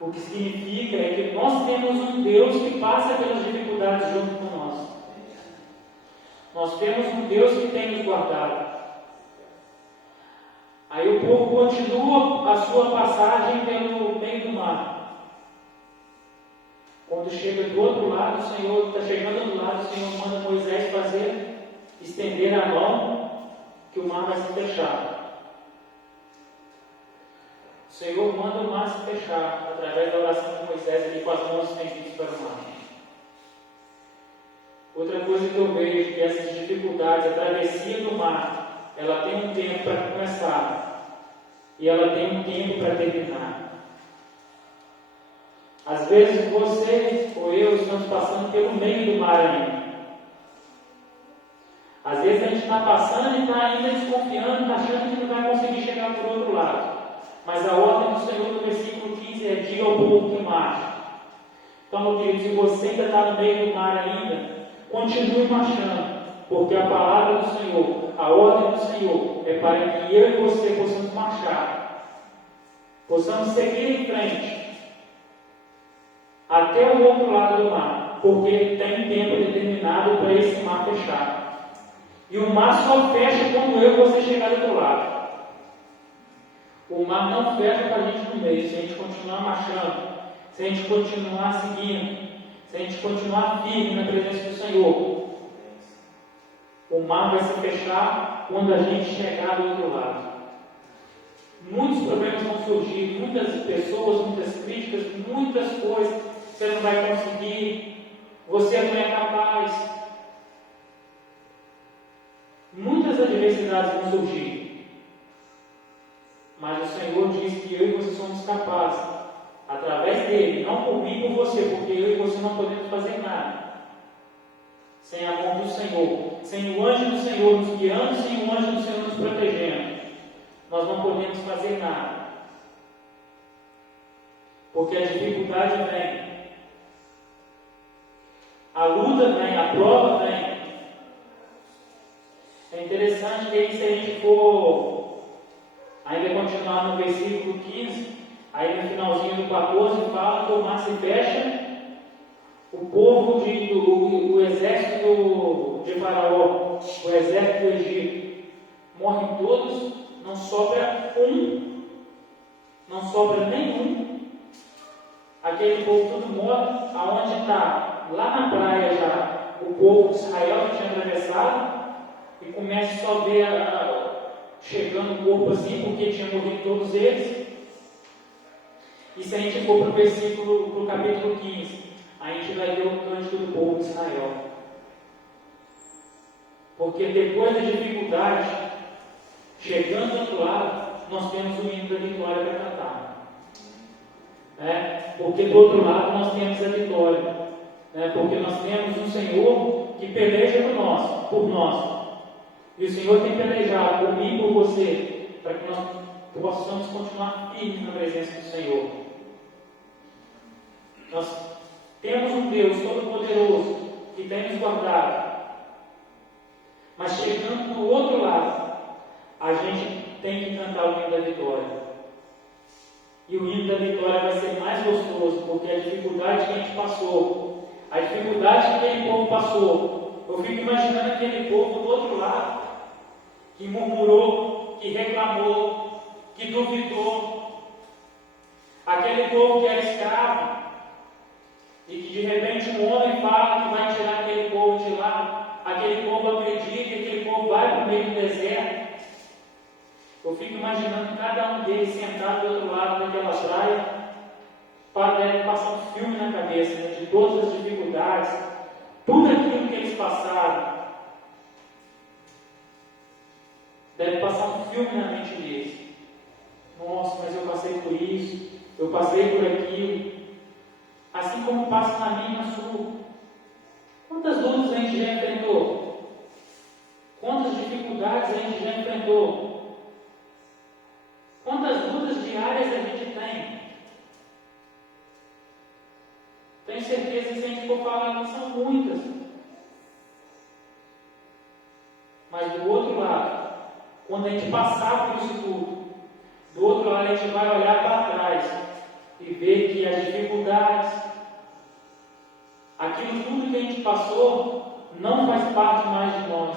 O que significa é que nós temos um Deus que passa pelas dificuldades junto com nós. Nós temos um Deus que tem nos guardado. Aí o povo continua a sua passagem pelo meio do mar. Quando chega do outro lado, o Senhor está chegando do lado, o Senhor manda Moisés estender a mão, que o mar vai se fechar. O Senhor manda o mar se fechar, através da oração de Moisés, ali com as mãos estendidas para o mar. Outra coisa que eu vejo, que essas dificuldades, a travessia do mar, ela tem um tempo para começar, e ela tem um tempo para terminar. Às vezes você ou eu estamos passando pelo meio do mar ainda. Às vezes a gente está passando e está ainda desconfiando, está achando que não vai conseguir chegar por outro lado. Mas a ordem do Senhor no versículo 15 é: diga ao povo que marche. Então, meu querido, se você ainda está no meio do mar ainda, continue marchando, porque a palavra do Senhor, a ordem do Senhor é para que eu e você possamos marchar, possamos seguir em frente até o outro lado do mar, porque tem um tempo determinado para esse mar fechar. E o mar só fecha quando eu e você chegar do outro lado. O mar não fecha para a gente no meio, se a gente continuar marchando, se a gente continuar seguindo, se a gente continuar firme na presença do Senhor. O mar vai se fechar quando a gente chegar do outro lado. Muitos problemas vão surgir, muitas pessoas, muitas críticas, muitas coisas. Você não vai conseguir, você não é capaz. Muitas adversidades vão surgir. Mas o Senhor diz que eu e você somos capazes, através dele, não por mim e por você, porque eu e você não podemos fazer nada sem a mão do Senhor, sem o anjo do Senhor nos guiando, sem o anjo do Senhor nos protegendo. Nós não podemos fazer nada, porque a dificuldade vem, a luta vem, a prova vem. É interessante que aí, se a gente for ainda continuar no versículo 15, a Aí no finalzinho do 14 fala que o mar se fecha, o povo, o exército de Faraó, o exército do Egito, morrem todos, não sobra nenhum. Aquele povo tudo morre, aonde está? Lá na praia já, o povo de Israel já tinha atravessado, e começa só a ver chegando o corpo assim, porque tinha morrido todos eles. E se a gente for para o capítulo 15, a gente vai ver o cântico do povo de Israel. Porque depois da dificuldade, chegando do outro lado, nós temos o hino da vitória para cantar. Porque do outro lado nós temos a vitória. Porque nós temos um Senhor que peleja por nós. E o Senhor tem pelejado por mim e por você, para que nós possamos continuar firmes na presença do Senhor. Nós temos um Deus Todo-Poderoso que tem nos guardado. Mas chegando do outro lado, a gente tem que cantar o hino da vitória. E o hino da vitória vai ser mais gostoso, porque a dificuldade que a gente passou, a dificuldade que aquele povo passou, eu fico imaginando aquele povo do outro lado, que murmurou, que reclamou, que duvidou. Aquele povo que era escravo, e que de repente um homem fala que vai tirar aquele povo de lá, aquele povo acredita e aquele povo vai para o meio do deserto. Eu fico imaginando cada um deles sentado do outro lado daquela praia, deve passar um filme na cabeça, de todas as dificuldades, tudo aquilo que eles passaram. Deve passar um filme na mente deles. Nossa, mas eu passei por isso, eu passei por aquilo. Assim como passa na minha e na sua. Quantas lutas a gente já enfrentou? Quantas dificuldades a gente já enfrentou? Quantas lutas diárias a gente tem? Tenho certeza que se a gente for falar que são muitas. Mas do outro lado, quando a gente passar por isso tudo, do outro lado a gente vai olhar para trás e ver que as dificuldades, aquilo tudo que a gente passou, não faz parte mais de nós,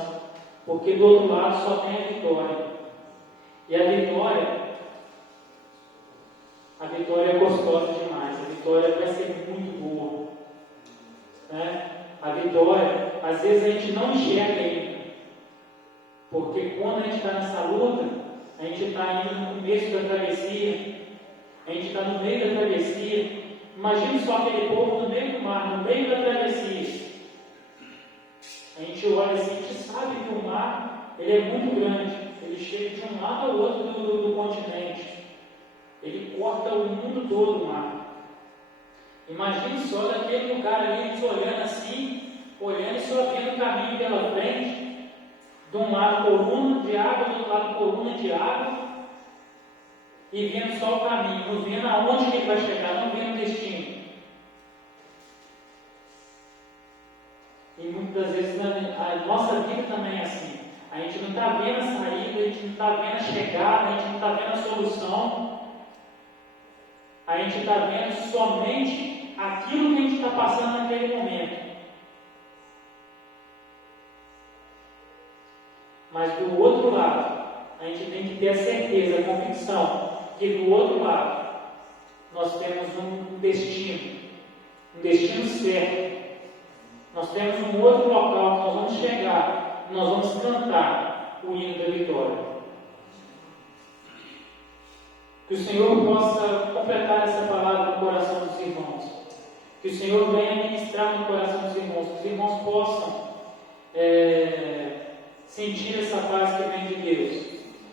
porque do outro lado só tem a vitória. E a vitória é gostosa demais, a vitória vai ser muito boa. A vitória, às vezes a gente não enxerga ainda, porque quando a gente está nessa luta, a gente está indo no começo da travessia, a gente está no meio da travessia. Imagine só aquele povo no meio do mar, no meio da travessia. A gente olha assim, a gente sabe que o mar ele é muito grande, ele chega de um lado ao outro do continente, ele corta o mundo todo o mar. Imagine só daquele lugar ali, eles olhando assim, olhando e só vendo o caminho pela frente, de um lado coluna de água, do outro lado coluna de água, e vendo só o caminho, não vendo aonde que ele vai chegar, não vendo o destino. E muitas vezes a nossa vida também é assim. A gente não está vendo a saída, a gente não está vendo a chegada, a gente não está vendo a solução. A gente está vendo somente aquilo que a gente está passando naquele momento. Mas do outro lado, a gente tem que ter a certeza, a convicção, que do outro lado, nós temos um destino certo. Nós temos um outro local que nós vamos chegar, nós vamos cantar o hino da vitória. Que o Senhor possa completar essa palavra no coração dos irmãos. Que o Senhor venha ministrar no coração dos irmãos. Que os irmãos possam sentir essa paz que vem de Deus.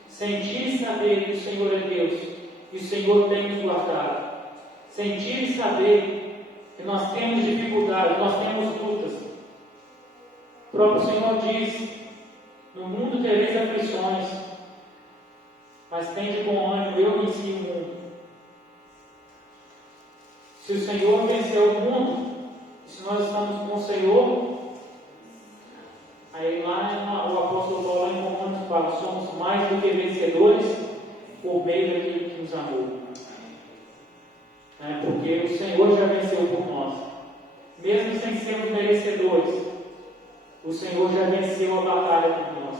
Sentir e saber que o Senhor é Deus. E o Senhor tem nos guardado. Sentir e saber que nós temos dificuldades, nós temos lutas. O próprio Senhor diz: no mundo tereis aflições, mas tende bom ânimo, eu venci o mundo. Se o Senhor venceu o mundo, se nós estamos com o Senhor, aí lá o apóstolo Paulo em Romanos fala: somos mais do que vencedores por meio daquele que nos amou. porque o Senhor já venceu por nós. Mesmo sem sermos merecedores, o Senhor já venceu a batalha por nós,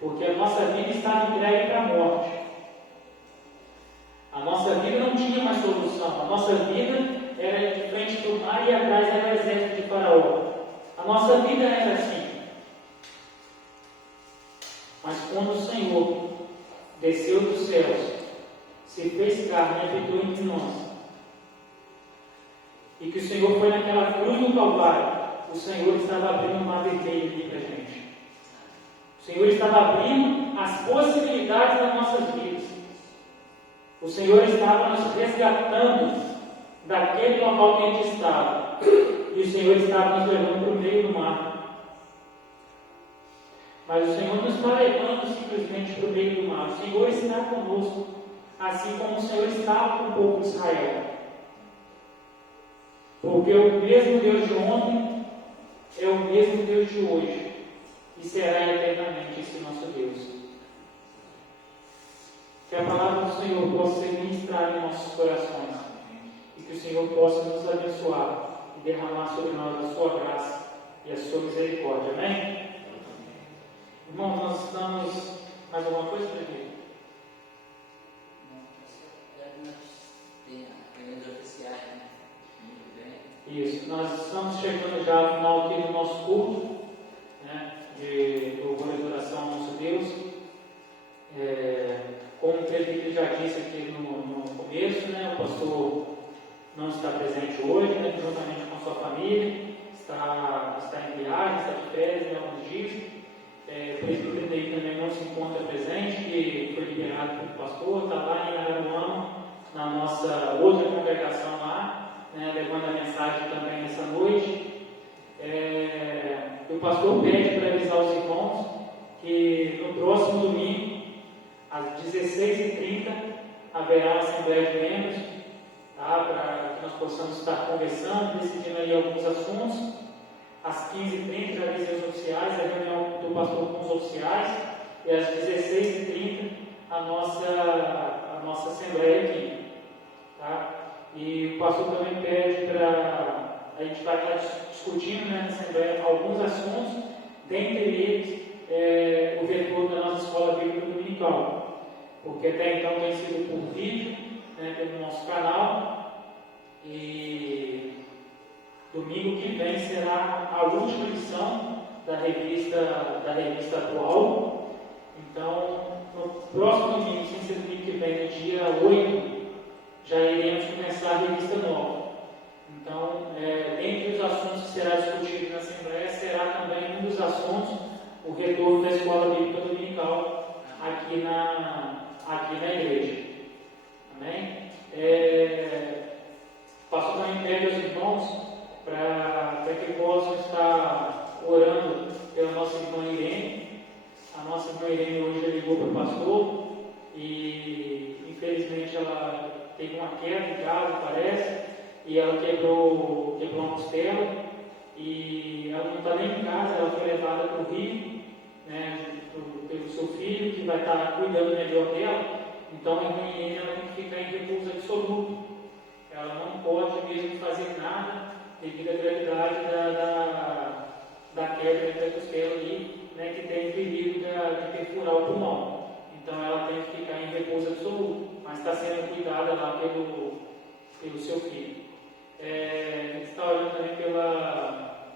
porque a nossa vida estava entregue para a morte. A nossa vida não tinha mais solução. A nossa vida era de frente do mar e atrás era o exército de Faraó. A nossa vida era assim. Mas quando o Senhor desceu dos céus, se fez carne e habitou entre nós, e que o Senhor foi naquela cruz do Calvário, o Senhor estava abrindo uma vermelha aqui para a gente. O Senhor estava abrindo as possibilidades das nossas vidas. O Senhor estava nos resgatando daquele local que a gente estava. E o Senhor estava nos levando para o meio do mar. Mas o Senhor não está levando simplesmente para o meio do mar. O Senhor está conosco, assim como o Senhor estava com o povo de Israel. Porque o mesmo Deus de ontem é o mesmo Deus de hoje. E será eternamente esse nosso Deus. Que a palavra do Senhor possa ser ministrada em nossos corações. E que o Senhor possa nos abençoar e derramar sobre nós a sua graça e a sua misericórdia. Amém? Irmãos, nós estamos... Mais alguma coisa para ver? Isso, nós estamos chegando já ao final aqui do nosso culto, né, de louvor e adoração ao nosso Deus. Como o presbítero já disse aqui no começo, né, o pastor não está presente hoje, né, juntamente com a sua família, está em viagem, está de férias em alguns dias. O presbítero daí também não se encontra presente, que foi liberado pelo pastor, está lá em Araruama, na nossa outra congregação lá, né, levando a mensagem também nessa noite. O pastor pede para avisar os irmãos que no próximo domingo, às 16h30, haverá a Assembleia de Membros, tá, para que nós possamos estar conversando, decidindo aí alguns assuntos. Às 15h30, já avisei os oficiais, a reunião do pastor com os oficiais, e às 16h30, a nossa Assembleia aqui. Tá? E o pastor também pede para... A gente vai estar discutindo, né, na Assembleia alguns assuntos, dentre eles o retorno da nossa escola bíblica dominical, porque até então tem sido por vídeo, né, pelo nosso canal, e domingo que vem será a última edição da revista atual. Então, no próximo domingo, sem ser domingo que vem, no dia 8, já iremos começar a revista nova. Então, dentre os assuntos que será discutido na Assembleia, será também um dos assuntos o retorno da escola bíblica dominical aqui na igreja. Amém? Pastor também pede aos irmãos para que possam estar orando pela nossa irmã Irene. A nossa irmã Irene hoje ligou para o pastor e infelizmente ela teve uma queda em casa, parece, e ela quebrou uma costela, e ela não está nem em casa, ela foi levada para o Rio, né, pelo seu filho, que vai estar cuidando melhor dela. Então a irmã Irene ela tem que ficar em repouso absoluto. Ela não pode mesmo fazer nada devido à gravidade da quebra da costela ali, né, que tem perigo de perfurar o pulmão. Então ela tem que ficar em repouso absoluto, mas está sendo cuidada lá pelo seu filho. A gente está orando também pela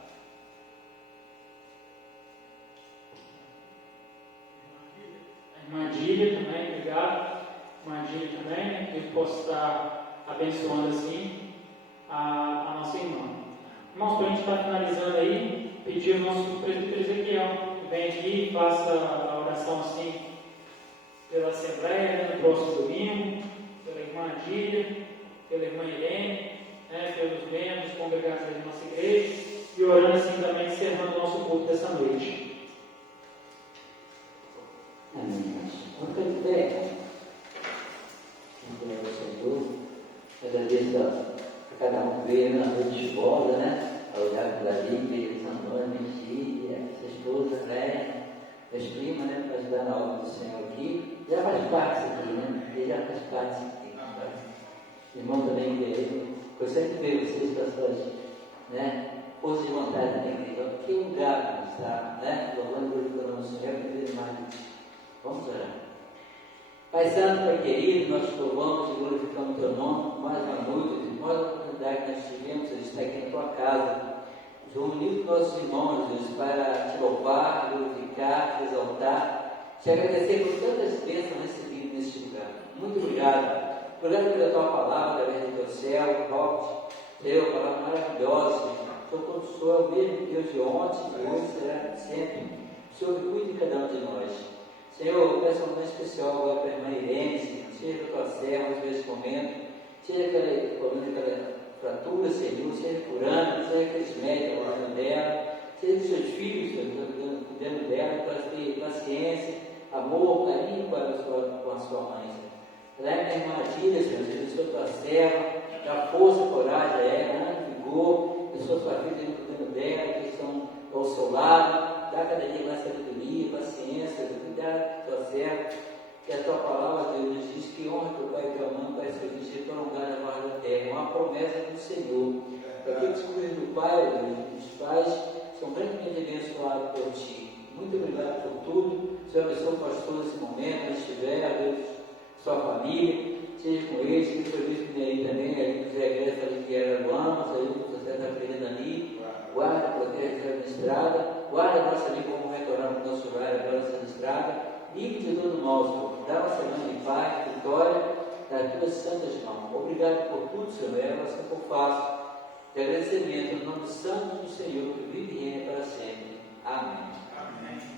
irmã Dília também, obrigado. Irmã Dília também, né, que possa estar abençoando assim a nossa irmã. Irmãos, para a gente estar finalizando aí, pedir ao nosso presbítero Ezequiel que venha aqui e faça a oração assim pela Assembleia, né, no próximo domingo, pela irmã Dília, pela irmã Irene, né, pelos membros congregados da nossa igreja, e orando assim também, encerrando o nosso culto dessa noite. Amém. Vamos ficar de pé. Vamos ao Senhor. Agradeço a cada um que veio na noite chuvosa, né? A olhar pela Bíblia, Santana, Mentira, essa esposa, né? Meus primos, né? Para ajudar na obra do Senhor aqui. Já faz parte aqui, né? Ele já faz parte aqui. Irmão também veio. Eu sempre vejo vocês com essas, né, força de vontade da igreja. Que lugar está, né? Louvando e glorificando o Senhor, aprendendo mais de ti. Vamos orar. Pai Santo, Pai querido, nós louvamos e glorificamos o Teu nome mais uma noite, mais uma oportunidade que nós tivemos de estar aqui na Tua casa, reunido com nossos irmãos, Deus, para Te louvar, glorificar, Te exaltar, Te agradecer por tantas bênçãos recebidas neste lugar. Muito obrigado. Obrigado pela Tua palavra, através do Teu céu, Robert, Teu, palavra maravilhosa. Senhor, quando o Senhor é o mesmo Deus de ontem, de hoje, será sempre. O Senhor cuide de cada um de nós. Senhor, eu peço uma mão especial agora para a irmã Irene, seja para a tua serva nesse momento, seja aquela fratura, Senhor, seja curando, seja aqueles médicos cuidando dela, seja os seus filhos, Senhor, cuidando dela, para ter paciência, amor, carinho com a sua mãe, Senhor. Traz minha irmã Adília, Senhor, seja a tua serva, dá força, coragem a ela, vigor, pessoas sua vida cuidando dela, que estão ao seu lado. Dá cada dia mais sabedoria, paciência, cuidar da tua serva, que a tua palavra, Deus, nos diz que honra teu pai e tua mãe para seus dias prolongar na barra da terra. É uma promessa do Senhor. Para aqueles que cuidam do Pai, Deus, os pais são grandemente abençoados por ti. Muito obrigado por tudo. Senhor, abençoe o pastor nesse momento, onde estiver, Deus, sua família, seja com eles, que foi visto aí também, ali nos regressos ali que era Guamas, aí você está aprendendo ali. Guarda, protege a estrada, guarda a nossa vida como retornar para o nosso lar, agora nessa estrada, livre de todo mal, Senhor. Dá uma semana de paz, vitória, das tuas santas mãos. Obrigado por tudo, Senhor, é a nossa que eu faço de agradecimento no nome santo do Senhor, que vive e reina para sempre. Amém. Amém.